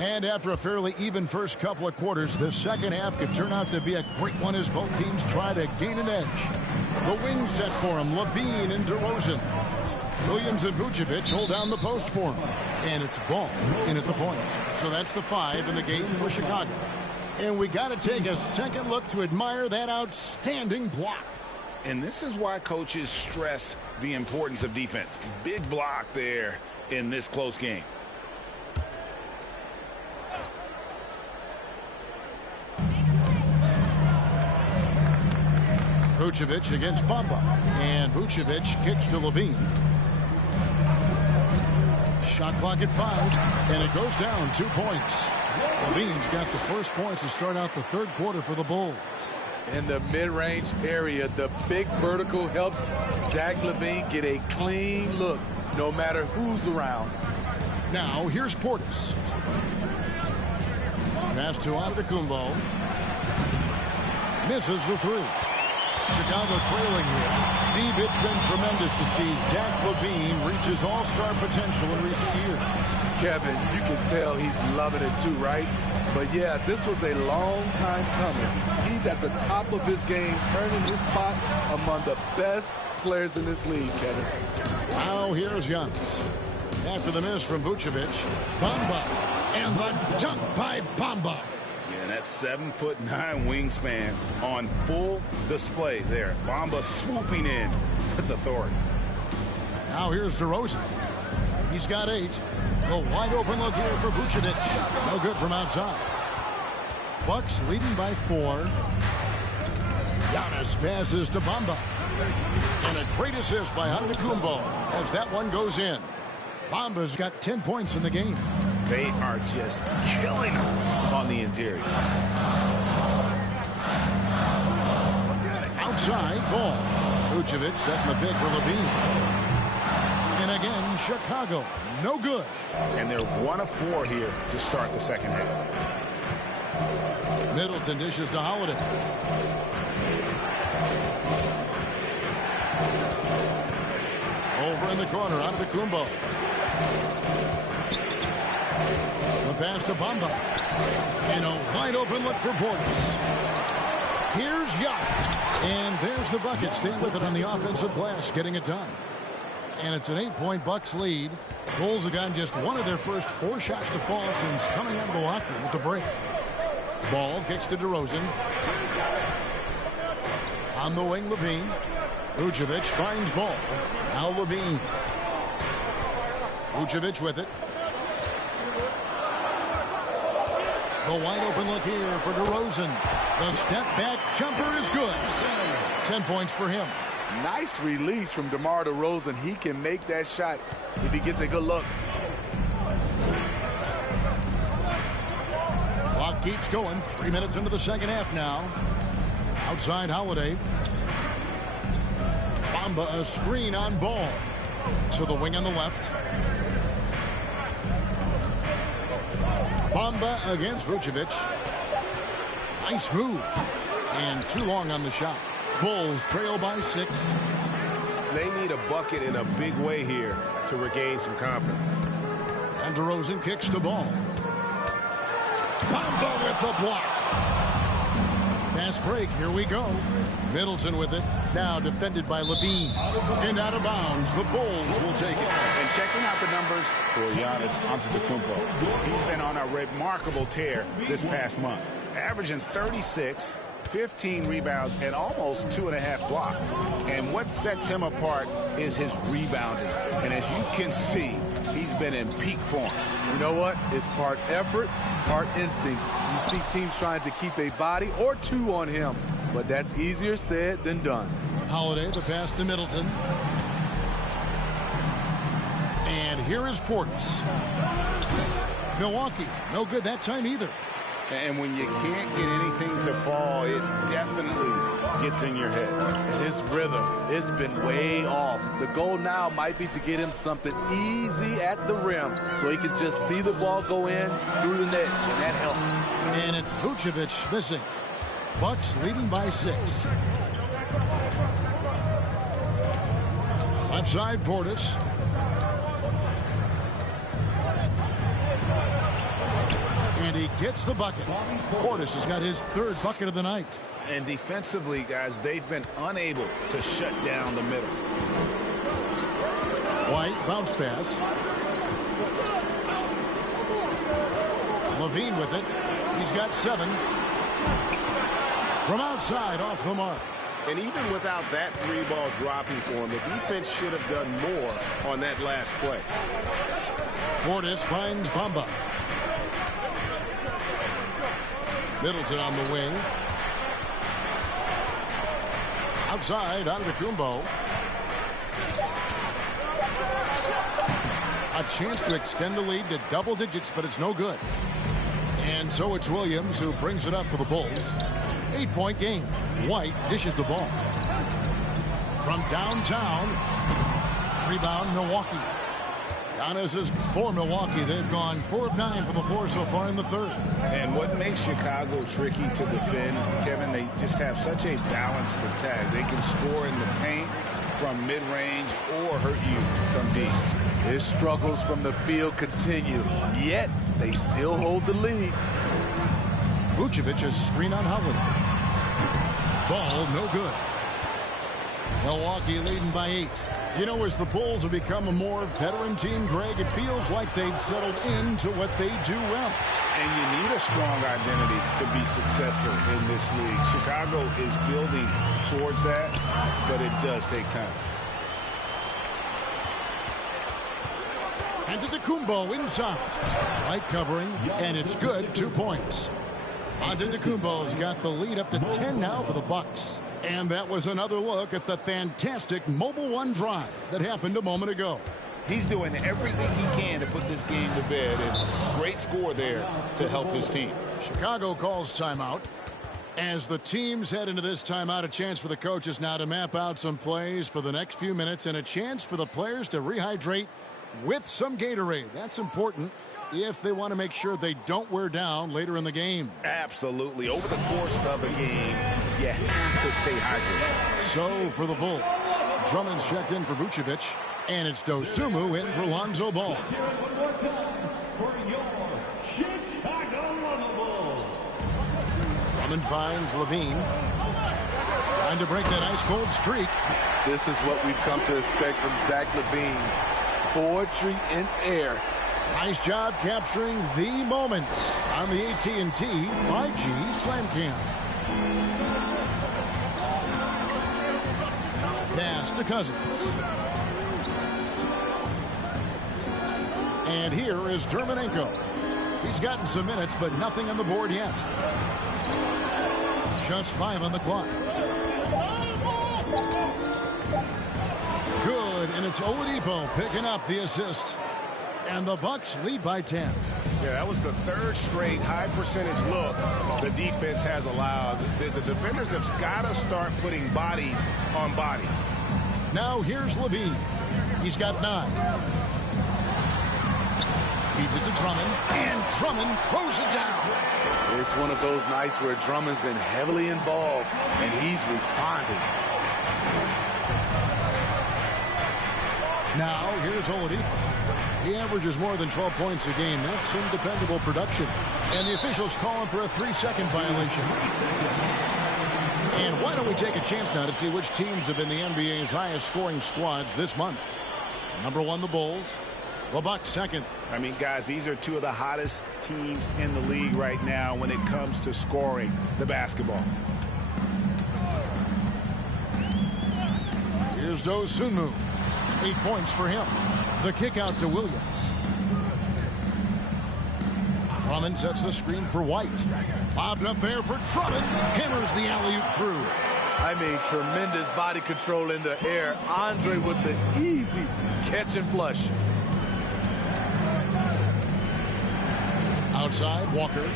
And after a fairly even first couple of quarters, the second half could turn out to be a great one as both teams try to gain an edge. The wing set for him, Levine and DeRozan. Williams and Vucevic hold down the post for him. And it's Ball in at the point. So that's the 5 in the game for Chicago. And we got to take a second look to admire that outstanding block. And this is why coaches stress the importance of defense. Big block there in this close game. Vucevic against Bamba. And Vucevic kicks to Levine. Shot clock at 5. And it goes down 2 points. Levine's got the first points to start out the third quarter for the Bulls. In the mid-range area, the big vertical helps Zach LaVine get a clean look, no matter who's around. Now, here's Portis. Pass to Antetokounmpo. Misses the 3. Chicago trailing here. Steve, it's been tremendous to see Zach LaVine reach his all-star potential in recent years. Kevin, you can tell he's loving it too, right? But yeah, this was a long time coming. He's at the top of his game, earning his spot among the best players in this league, Kevin. Now here's Giannis. After the miss from Vucevic, Bamba, and the dunk by Bamba. Yeah, that's 7'9" wingspan on full display there. Bamba swooping in with authority. Now here's DeRozan. He's got 8. The wide open look here for Vucevic. No good from outside. Bucks leading by 4. Giannis passes to Bamba. And a great assist by Antetokounmpo as that one goes in. Bamba's got 10 points in the game. They are just killing him on the interior. Outside ball. Vucevic setting the pick for Levine. And again, Chicago, no good. And they're 1 of 4 here to start the second half. Middleton dishes to Holiday. Over in the corner, Antetokounmpo. The pass to Bamba. And a wide open look for Portis. Here's Giannis. And there's the bucket. Stay with it on the offensive glass, getting it done. And it's an 8-point Bucks lead. Bulls have gotten just one of their first 4 shots to fall since coming out of the locker room with the break. Ball kicks to DeRozan. On the wing, Levine. Vucevic finds Ball. Now Levine. Vucevic with it. The wide open look here for DeRozan. The step back jumper is good. 10 points for him. Nice release from DeMar DeRozan. He can make that shot if he gets a good look. Clock keeps going. 3 minutes into the second half now. Outside Holiday. Bamba a screen on Ball. To the wing on the left. Bamba against Vucevic. Nice move. And too long on the shot. Bulls trail by 6. They need a bucket in a big way here to regain some confidence. And DeRozan kicks to Ball. Bamba with the block. Fast break. Here we go. Middleton with it. Now defended by Levine. And out of bounds. The Bulls will take it. And checking out the numbers for Giannis Antetokounmpo. He's been on a remarkable tear this past month. Averaging 36, 15 rebounds, and almost 2.5 blocks. And what sets him apart is his rebounding. And as you can see, he's been in peak form. You know what? It's part effort, part instincts. You see teams trying to keep a body or 2 on him, but that's easier said than done. Holiday, the pass to Middleton. And here is Portis. Milwaukee, no good that time either. And when you can't get anything to fall, it definitely gets in your head. And his rhythm, it's been way off. The goal now might be to get him something easy at the rim so he can just see the ball go in through the net, and that helps. And it's Vucevic missing. Bucks leading by 6. Left side, Portis. he gets the bucket. Portis has got his third bucket of the night. And defensively, guys, they've been unable to shut down the middle. White, bounce pass. Levine with it. He's got 7. From outside, off the mark. And even without that 3-ball dropping for him, the defense should have done more on that last play. Portis finds Bamba. Middleton on the wing. Outside, Antetokounmpo. A chance to extend the lead to double digits, but it's no good. And so it's Williams who brings it up for the Bulls. 8-point game. White dishes the ball. From downtown. Rebound, Milwaukee. Giannis is for Milwaukee. They've gone 4 of 9 from the floor so far in the third. And what makes Chicago tricky to defend, Kevin, they just have such a balanced attack. They can score in the paint from mid-range or hurt you from deep. His struggles from the field continue, yet they still hold the lead. Vucevic is screen on Holiday. Ball no good. Milwaukee leading by 8. You know, as the Bulls have become a more veteran team, Greg, it feels like they've settled into what they do well. And you need a strong identity to be successful in this league. Chicago is building towards that, but it does take time. Antetokounmpo inside. Light covering, and it's good. 2 points. Antetokounmpo's got the lead up to 10 now for the Bucks. And that was another look at the fantastic Mobile One drive that happened a moment ago. He's doing everything he can to put this game to bed, and great score there to help his team. Chicago calls timeout. As the teams head into this timeout, a chance for the coaches now to map out some plays for the next few minutes and a chance for the players to rehydrate with some Gatorade. That's important if they want to make sure they don't wear down later in the game. Absolutely. Over the course of a game, you have to stay hydrated. So for the Bulls, Drummond's checked in for Vucevic, and it's Dosunmu in for Lonzo Ball. One more time for your Chicago Bulls. Drummond finds Levine. Trying to break that ice-cold streak. This is what we've come to expect from Zach LaVine. Poetry in air. Nice job capturing the moments on the AT&T 5G Slam Cam. Pass to Cousins. And here is Dermanenko. He's gotten some minutes, but nothing on the board yet. Just 5 on the clock. Good, and it's Oladipo picking up the assist. And the Bucks lead by 10. Yeah, that was the third straight high percentage look the defense has allowed. The defenders have got to start putting bodies on bodies. Now here's Levine. He's got 9. Feeds it to Drummond, and Drummond throws it down. It's one of those nights where Drummond's been heavily involved, and he's responding. Now here's Oladipo. He averages more than 12 points a game. That's some dependable production. And the officials call him for a 3-second violation. And why don't we take a chance now to see which teams have been the NBA's highest scoring squads this month. Number 1, the Bulls. The Bucks second. I mean, guys, these are 2 of the hottest teams in the league right now when it comes to scoring the basketball. Here's Dosunmu. 8 points for him. The kick out to Williams. Drummond sets the screen for White. Bobbed up there for Drummond. Hammers the alley-oop through. I mean, tremendous body control in the air. Andre with the easy catch and flush. Outside, Walker.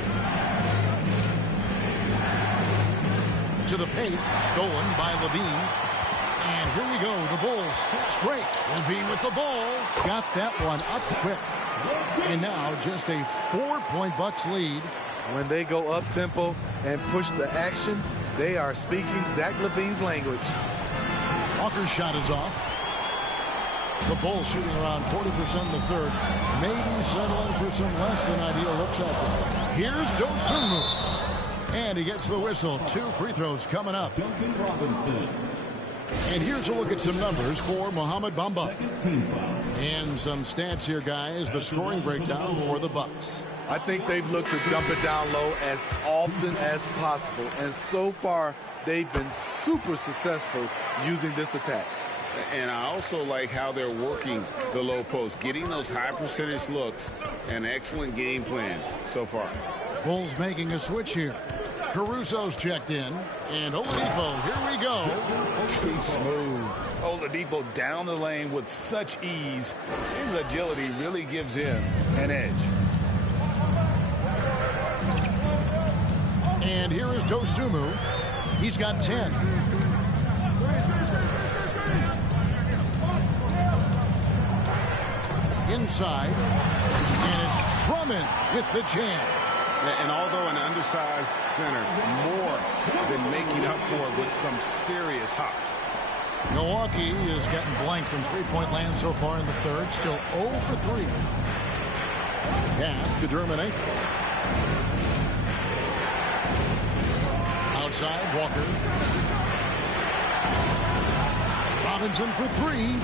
To the paint. Stolen by Levine. And here we go, the Bulls fast break. Levine with the ball. Got that one up quick. And now just a 4-point Bucks lead. When they go up-tempo and push the action, they are speaking Zach LaVine's language. Walker's shot is off. The Bulls shooting around 40% in the third. Maybe settling for some less than ideal looks out there. Here's Dosunmu. And he gets the whistle. 2 free throws coming up. Duncan Robinson. And here's a look at some numbers for Mohamed Bamba. Second team foul. And some stats here, guys. The scoring breakdown for the Bucks. I think they've looked to dump it down low as often as possible. And so far, they've been super successful using this attack. And I also like how they're working the low post, getting those high percentage looks. An excellent game plan so far. Bulls making a switch here. Caruso's checked in. And Oladipo, here we go. Too smooth. Oladipo down the lane with such ease. His agility really gives him an edge. And here is Dosunmu. He's got 10. Inside. And it's Drummond with the jam. And although an undersized center, more than making up for it with some serious hops. Milwaukee is getting blank from three-point land so far in the third. Still 0 for 3. Pass to Demarcus. Outside, Walker. Robinson for 3.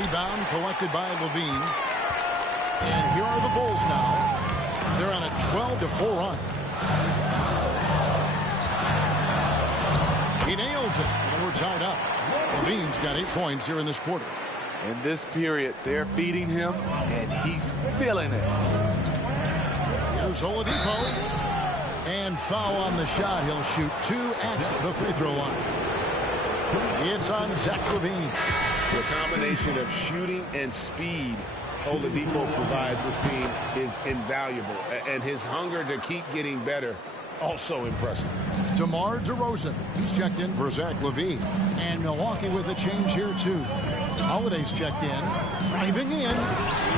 Rebound collected by Levine. And here are the Bulls now. They're on a 12-4 run. He nails it, and we're tied up. Levine's got 8 points here in this quarter. In this period, they're feeding him, and he's feeling it. Here's Oladipo. And foul on the shot. He'll shoot 2 at the free throw line. It's on Zach LaVine. The combination of shooting and speed Oladipo provides this team is invaluable. And his hunger to keep getting better, also impressive. DeMar DeRozan. He's checked in for Zach LaVine. And Milwaukee with a change here, too. Holiday's checked in. Driving in.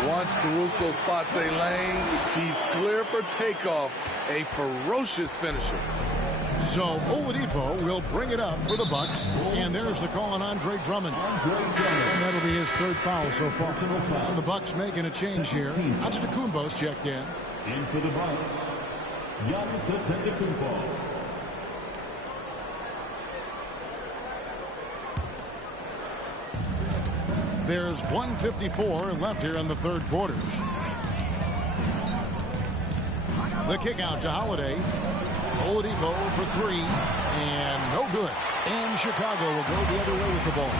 Once Caruso spots a lane, he's clear for takeoff. A ferocious finisher. So Oladipo will bring it up for the Bucks. And there's the call on Andre Drummond. And that'll be his 3rd foul so far. And the Bucks making a change here. Antetokounmpo's checked in. In for the Bucks, Giannis Antetokounmpo. There's 1:54 left here in the 3rd quarter. The kick out to Holiday. Oladipo for 3. And no good. And Chicago will go the other way with the ball.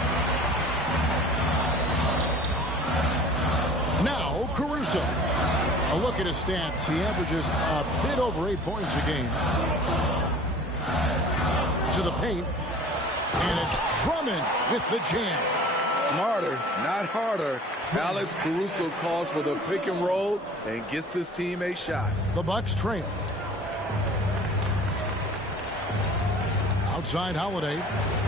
Now Caruso. A look at his stats. He averages a bit over 8 points a game. To the paint. And it's Drummond with the jam. Smarter, not harder. Alex Caruso calls for the pick and roll and gets his team a shot. The Bucks trail. Outside Holiday.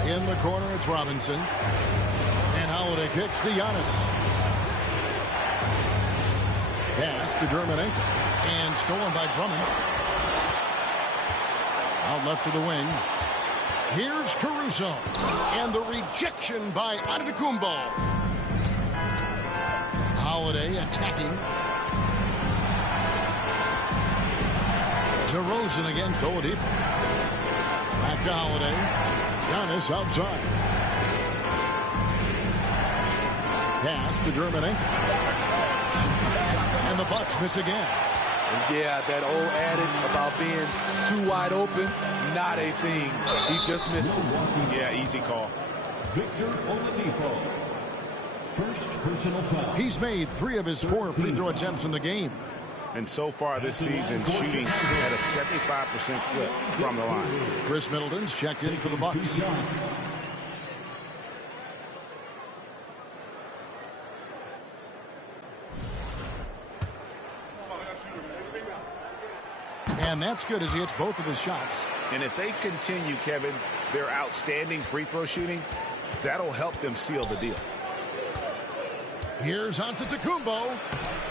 In the corner, it's Robinson. And Holiday kicks to Giannis. Pass to Demarcus. And stolen by Drummond. Out left to the wing. Here's Caruso. And the rejection by Antetokounmpo. Holiday attacking. DeRozan against Oladipo. Back to Holiday. Giannis outside. Pass to Demarcus. And the Bucks miss again. And yeah, that old adage about being too wide open, not a thing. He just missed it. Yeah, easy call. Victor Oladipo. First personal foul. He's made 3 of his 4 free throw attempts in the game. And so far this season, shooting at a 75% clip from the line. Chris Middleton's checked in for the Bucks. And that's good as he hits both of his shots. And if they continue, Kevin, their outstanding free throw shooting, that'll help them seal the deal. Here's Antetokounmpo.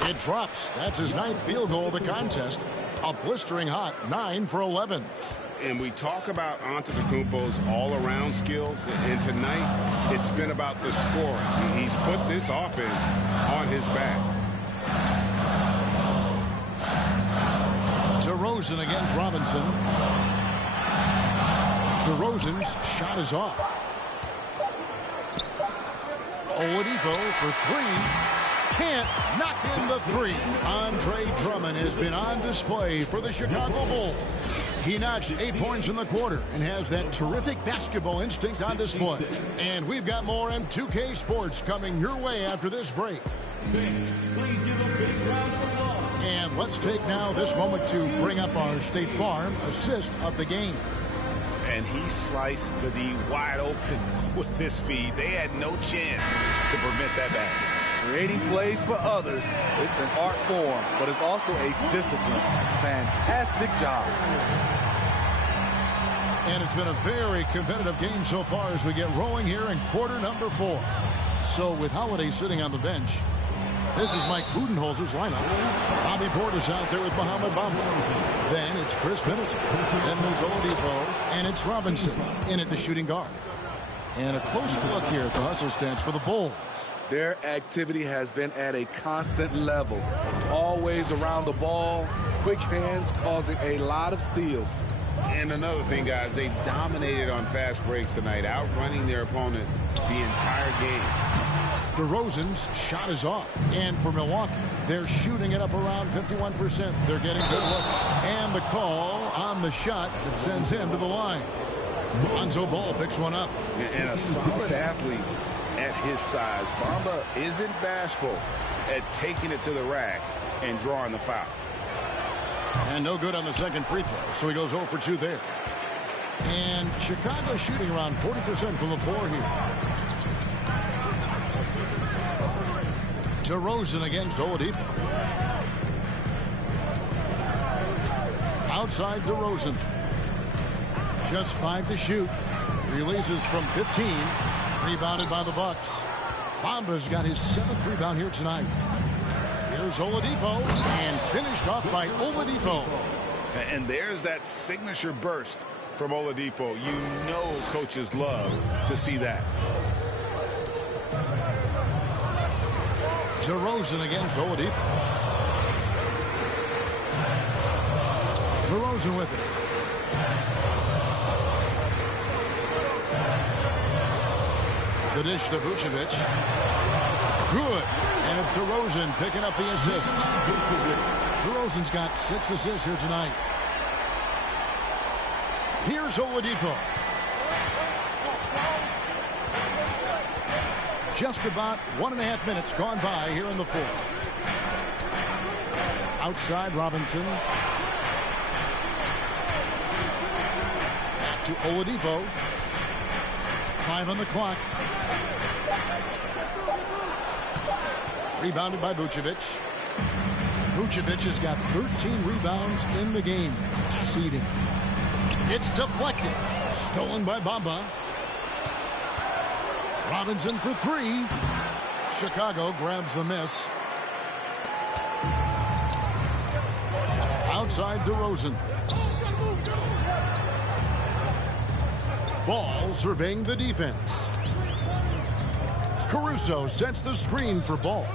It drops. That's his 9th field goal of the contest. A blistering hot 9 for 11. And we talk about Antetokounmpo's all-around skills, and tonight it's been about the scoring. He's put this offense on his back. DeRozan against Robinson. DeRozan's shot is off. Oladipo for three. Can't knock in the three. Andre Drummond has been on display for the Chicago Bulls. He notched 8 points in the quarter and has that terrific basketball instinct on display. And we've got more M2K Sports coming your way after this break. Please give a big round of applause. And let's take now this moment to bring up our State Farm assist of the game. And he sliced the D wide open with his feed. They had no chance to prevent that basket. Creating plays for others, it's an art form, but it's also a discipline. Fantastic job. And it's been a very competitive game so far as we get rolling here in quarter number 4. So with Holiday sitting on the bench, this is Mike Budenholzer's lineup. Bobby Portis out there with Muhammad Bamba. Then it's Chris Middleton. Then there's Oladipo. And it's Robinson in at the shooting guard. And a closer look here at the hustle stance for the Bulls. Their activity has been at a constant level. Always around the ball. Quick hands causing a lot of steals. And another thing, guys, they dominated on fast breaks tonight, outrunning their opponent the entire game. DeRozan's shot is off. And for Milwaukee, they're shooting it up around 51%. They're getting good looks. And the call on the shot that sends him to the line. Lonzo Ball picks one up. And a solid athlete at his size. Bamba isn't bashful at taking it to the rack and drawing the foul. And no good on the second free throw, so he goes 0 for 2 there. And Chicago shooting around 40% from the floor here. DeRozan against Oladipo. Outside DeRozan. Just 5 to shoot. Releases from 15. Rebounded by the Bucks. Bamba's got his 7th rebound here tonight. Here's Oladipo, and finished off by Oladipo. And there's that signature burst from Oladipo. You know coaches love to see that. DeRozan against Oladipo. DeRozan with it. The dish to Vucevic. Good. And it's DeRozan picking up the assist. DeRozan's got 6 assists here tonight. Here's Oladipo. Just about 1.5 minutes gone by here in the 4th. Outside Robinson. Back to Oladipo. 5 on the clock. Rebounded by Vucevic. Vucevic has got 13 rebounds in the game. Seeding. It's deflected. Stolen by Bamba. Robinson for 3. Chicago grabs the miss. Outside DeRozan. Ball surveying the defense. Caruso sets the screen for Ball.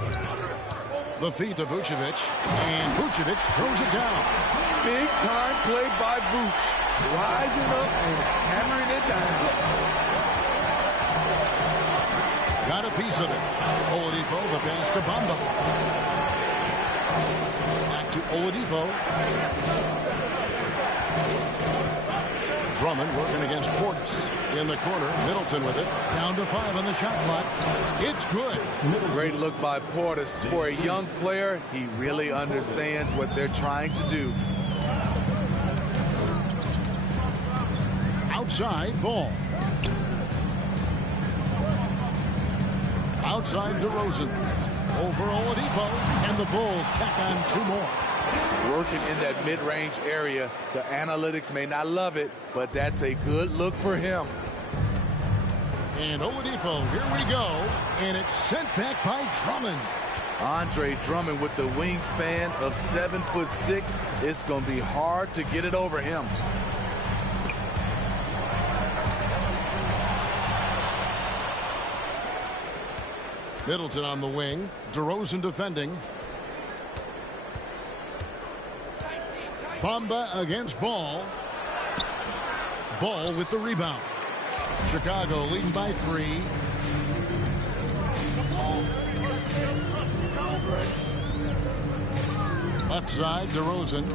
The feed to Vucevic. And Vucevic throws it down. Big time play by Vuce. Rising up and hammering it down. Got a piece of it. Oladipo, the pass to Bamba. Back to Oladipo. Drummond working against Portis. In the corner, Middleton with it. Down to 5 on the shot clock. It's good. Great look by Portis. For a young player, he really understands what they're trying to do. Outside, Ball. Outside DeRozan. Over Oladipo. And the Bulls tack on 2 more. Working in that mid-range area. The analytics may not love it, but that's a good look for him. And Oladipo, here we go. And it's sent back by Drummond. Andre Drummond with the wingspan of 7'6". It's going to be hard to get it over him. Middleton on the wing. DeRozan defending. Bamba against Ball. Ball with the rebound. Chicago leading by 3. Left side, DeRozan.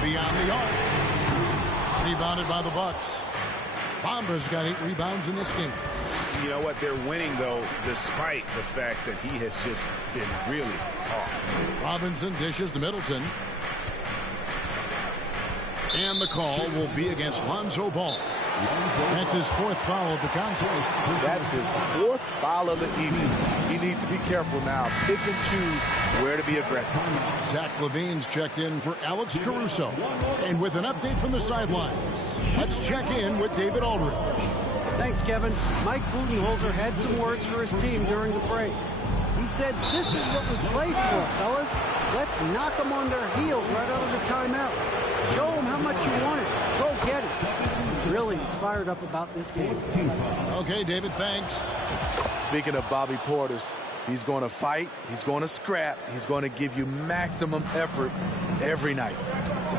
Beyond the arc. Rebounded by the Bucks. Bamba's got 8 rebounds in this game. You know what? They're winning, though, despite the fact that he has just been really off. Robinson dishes to Middleton. And the call will be against Lonzo Ball. That's his 4th foul of the contest. That's his 4th foul of the evening. He needs to be careful now. Pick and choose where to be aggressive. Zach LaVine's checked in for Alex Caruso. And with an update from the sidelines, let's check in with David Aldridge. Thanks, Kevin. Mike Budenholzer had some words for his team during the break. He said, "This is what we play for, fellas. Let's knock them on their heels right out of the timeout. Show them how much you want it. Go get it." Really, he's fired up about this game. Okay, David, thanks. Speaking of Bobby Portis, he's going to fight, he's going to scrap, he's going to give you maximum effort every night.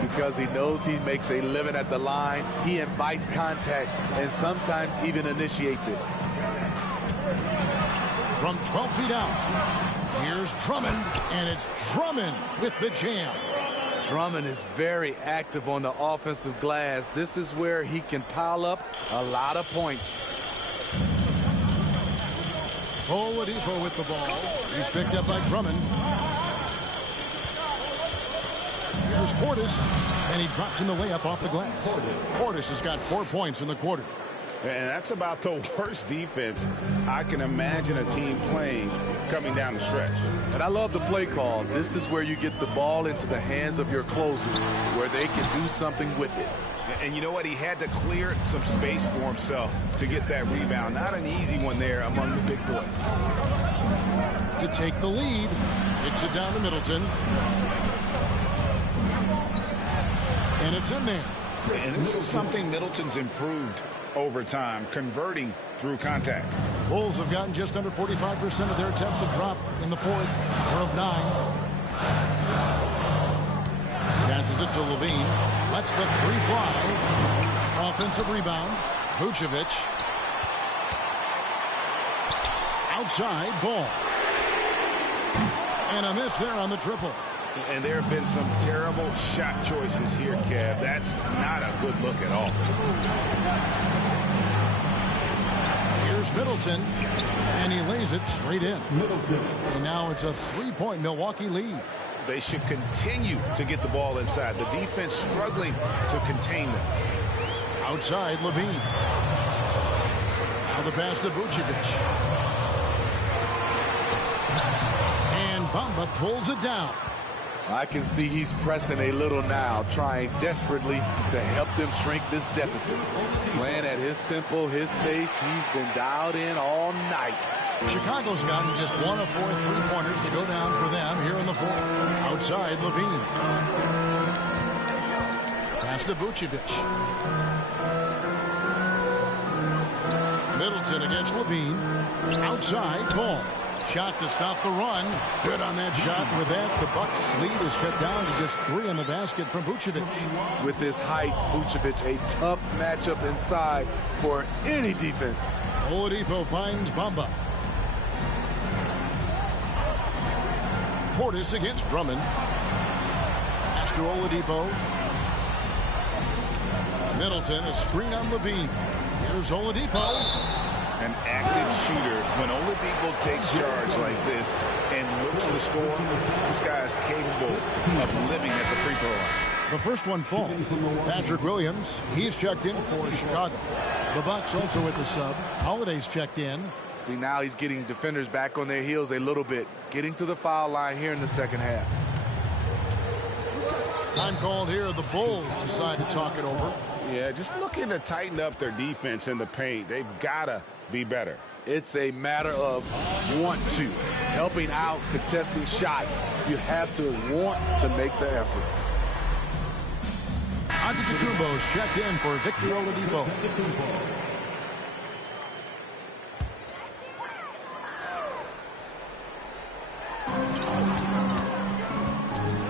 Because he knows he makes a living at the line, he invites contact, and sometimes even initiates it. From 12 feet out, here's Drummond, and it's Drummond with the jam. Drummond is very active on the offensive glass. This is where he can pile up a lot of points. Oladipo with the ball. He's picked up by Drummond. Here's Portis, and he drops in the layup off the glass. Portis has got 4 points in the quarter. And that's about the worst defense I can imagine a team playing coming down the stretch. And I love the play call. This is where you get the ball into the hands of your closers, where they can do something with it. And you know what? He had to clear some space for himself to get that rebound. Not an easy one there among the big boys. To take the lead, hits it down to Middleton. And it's in there. And this is something Middleton's improved over time, converting through contact. Bulls have gotten just under 45% of their attempts to drop in the 4th. We're of 9. Passes it to Levine. Lets the free fly. Offensive rebound. Vucevic. Outside ball. And a miss there on the triple. And there have been some terrible shot choices here, Kev. That's not a good look at all. Here's Middleton, and he lays it straight in. And now it's a 3-point Milwaukee lead. They should continue to get the ball inside. The defense struggling to contain them. Outside, Levine. Now the pass to Vucevic. And Bamba pulls it down. I can see he's pressing a little now, trying desperately to help them shrink this deficit. Playing at his tempo, his pace, he's been dialed in all night. Chicago's gotten just 1 of 4 3-pointers to go down for them here in the 4th. Outside, Levine. Pass to Vucevic. Middleton against Levine. Outside, Ball. Shot to stop the run. Good on that shot. With that, the Bucks' lead is cut down to just 3 in the basket from Vucevic. With his height, Vucevic, a tough matchup inside for any defense. Oladipo finds Bamba. Portis against Drummond. Pass to Oladipo. Middleton, a screen on Levine. Here's Oladipo. An active shooter. When Oladipo takes charge like this and looks to score, this guy is capable of living at the free throw line. The first one falls. Patrick Williams, he's checked in for Chicago. The Bucks also with the sub. Holiday's checked in. See, now he's getting defenders back on their heels a little bit. Getting to the foul line here in the second half. Time called here. The Bulls decide to talk it over. Yeah, just looking to tighten up their defense in the paint. They've got to be better. It's a matter of want to. Helping out, contesting shots. You have to want to make the effort. Antetokounmpo's checked in for Victor Oladipo.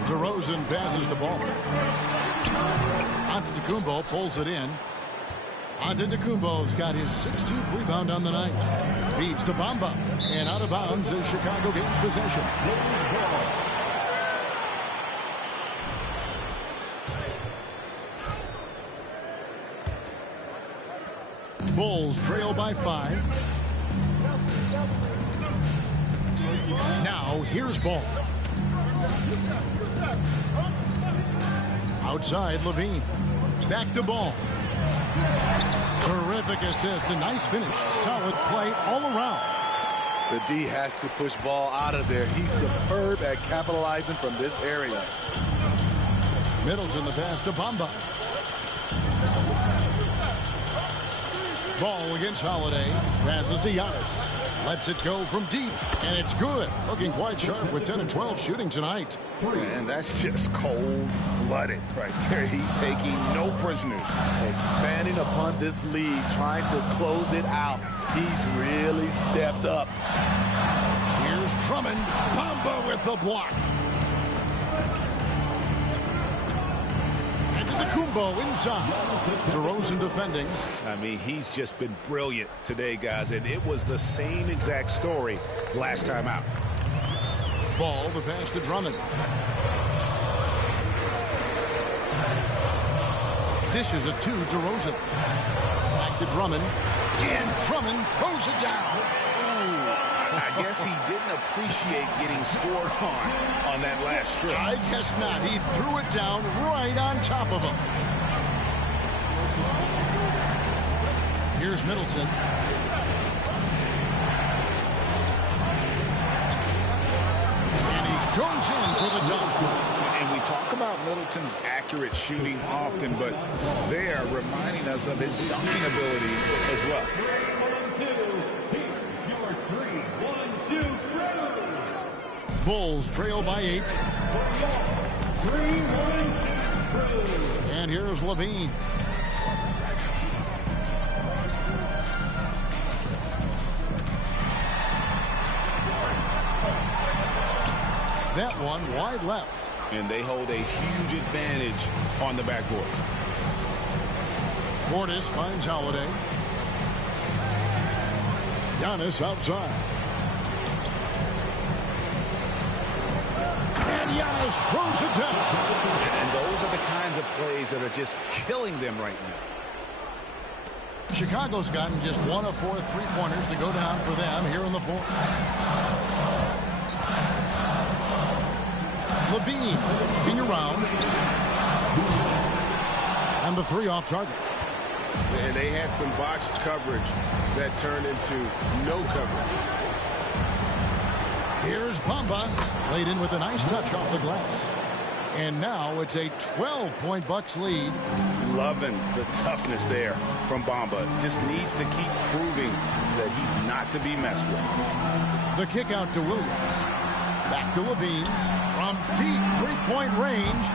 DeRozan Antetokounmpo pulls it in. Antetokounmpo's got his 16th rebound on the night. Feeds to Bamba. And out of bounds as Chicago gains possession. Bulls trail by 5. Now here's Ball. Outside Levine. Back to Ball. Terrific assist. A nice finish. Solid play all around. The D has to push Ball out of there. He's superb at capitalizing from this area. Middleton the pass to Bamba. Ball against Holiday. Passes to Giannis. Lets it go from deep, and it's good. Looking quite sharp with 10 and 12 shooting tonight. And that's just cold-blooded right there. He's taking no prisoners. Expanding upon this lead, trying to close it out. He's really stepped up. Here's Drummond. Bamba with the block. Antetokounmpo inside. DeRozan defending. I mean, he's just been brilliant today, guys, and it was the same exact story last time out. Ball, the pass to Drummond. Dishes it to DeRozan. Back to Drummond. And Drummond throws it down. I guess he didn't appreciate getting scored on that last strip. I guess not. He threw it down right on top of him. Here's Middleton. And he goes in for the dunk. And we talk about Middleton's accurate shooting often, but they are reminding us of his dunking ability as well. Bulls trail by 8. And here's Levine. That one wide left. And they hold a huge advantage on the backboard. Portis finds Holiday. Giannis outside. Giannis throws it down. And those are the kinds of plays that are just killing them right now. Chicago's gotten just 1 of 4 3-pointers to go down for them here in the fourth. Levine looking around. And the 3 off target. And they had some botched coverage that turned into no coverage. Here's Bamba, laid in with a nice touch off the glass. And now it's a 12-point Bucks lead. Loving the toughness there from Bamba. Just needs to keep proving that he's not to be messed with. The kick out to Williams. Back to Levine. From deep 3-point range.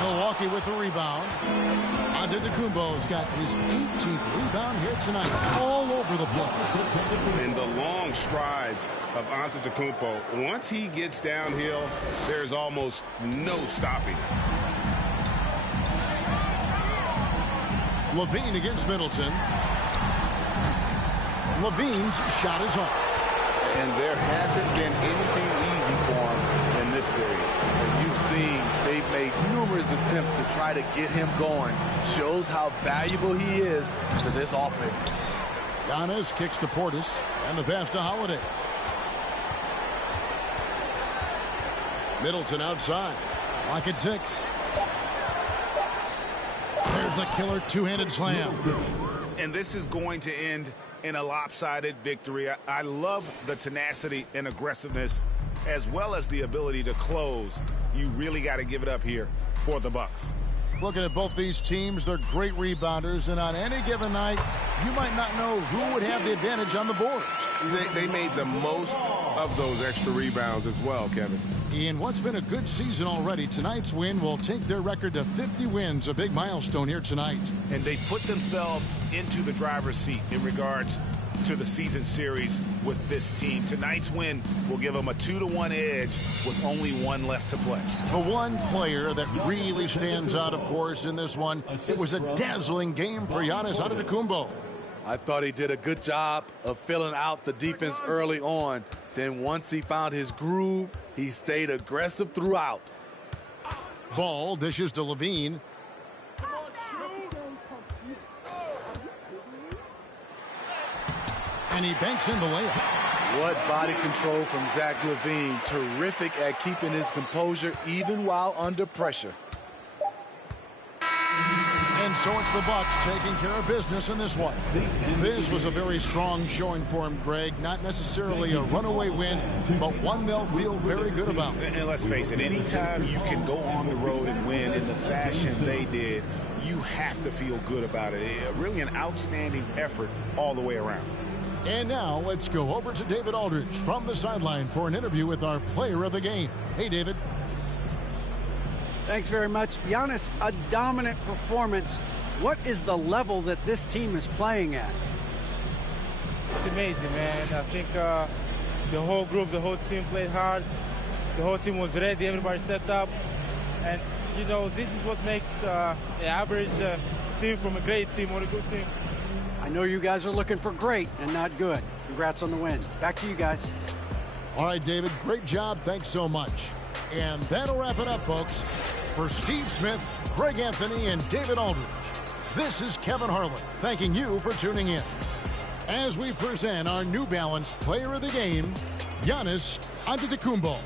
Milwaukee with the rebound. Antetokounmpo's got his 18th rebound here tonight. All over the place. And the long strides of Antetokounmpo. Once he gets downhill, there's almost no stopping. Levine against Middleton. Levine's shot is off. And there hasn't been anything easy for him in this period. And you've seen they've made numerous attempts to try to get him going. Shows how valuable he is to this offense. Giannis kicks to Portis. And the pass to Holiday. Middleton outside. Lock at 6. There's the killer two-handed slam. And this is going to end in a lopsided victory. I love the tenacity and aggressiveness as well as the ability to close. You really got to give it up here for the Bucks. Looking at both these teams, they're great rebounders, and on any given night, you might not know who would have the advantage on the board. They made the most of those extra rebounds as well, Kevin. In what's been a good season already, tonight's win will take their record to 50 wins, a big milestone here tonight. And they put themselves into the driver's seat in regards to the season series with this team. Tonight's win will give them a 2-1 edge with only one left to play. The one player that really stands out, of course, in this one, it was a dazzling game for Giannis Antetokounmpo. I thought he did a good job of filling out the defense early on. Then once he found his groove, he stayed aggressive throughout. Ball dishes to Levine. And he banks in the layup. What body control from Zach LaVine. Terrific at keeping his composure even while under pressure. And so it's the Bucks taking care of business in this one. This was a very strong showing for him, Greg. Not necessarily a runaway win, but one they'll feel very good about. And let's face it, anytime you can go on the road and win in the fashion they did, you have to feel good about it. Really an outstanding effort all the way around. And now let's go over to David Aldridge from the sideline for an interview with our player of the game. Hey, David. Thanks very much. Giannis, a dominant performance. What is the level that this team is playing at? It's amazing, man. I think the whole group, the whole team played hard. The whole team was ready. Everybody stepped up. And, you know, this is what makes an average team from a great team or a good team. I know you guys are looking for great and not good. Congrats on the win. Back to you guys. All right, David, great job. Thanks so much. And that'll wrap it up, folks. For Steve Smith, Greg Anthony, and David Aldridge, this is Kevin Harlan thanking you for tuning in as we present our New Balance Player of the Game, Giannis Antetokounmpo.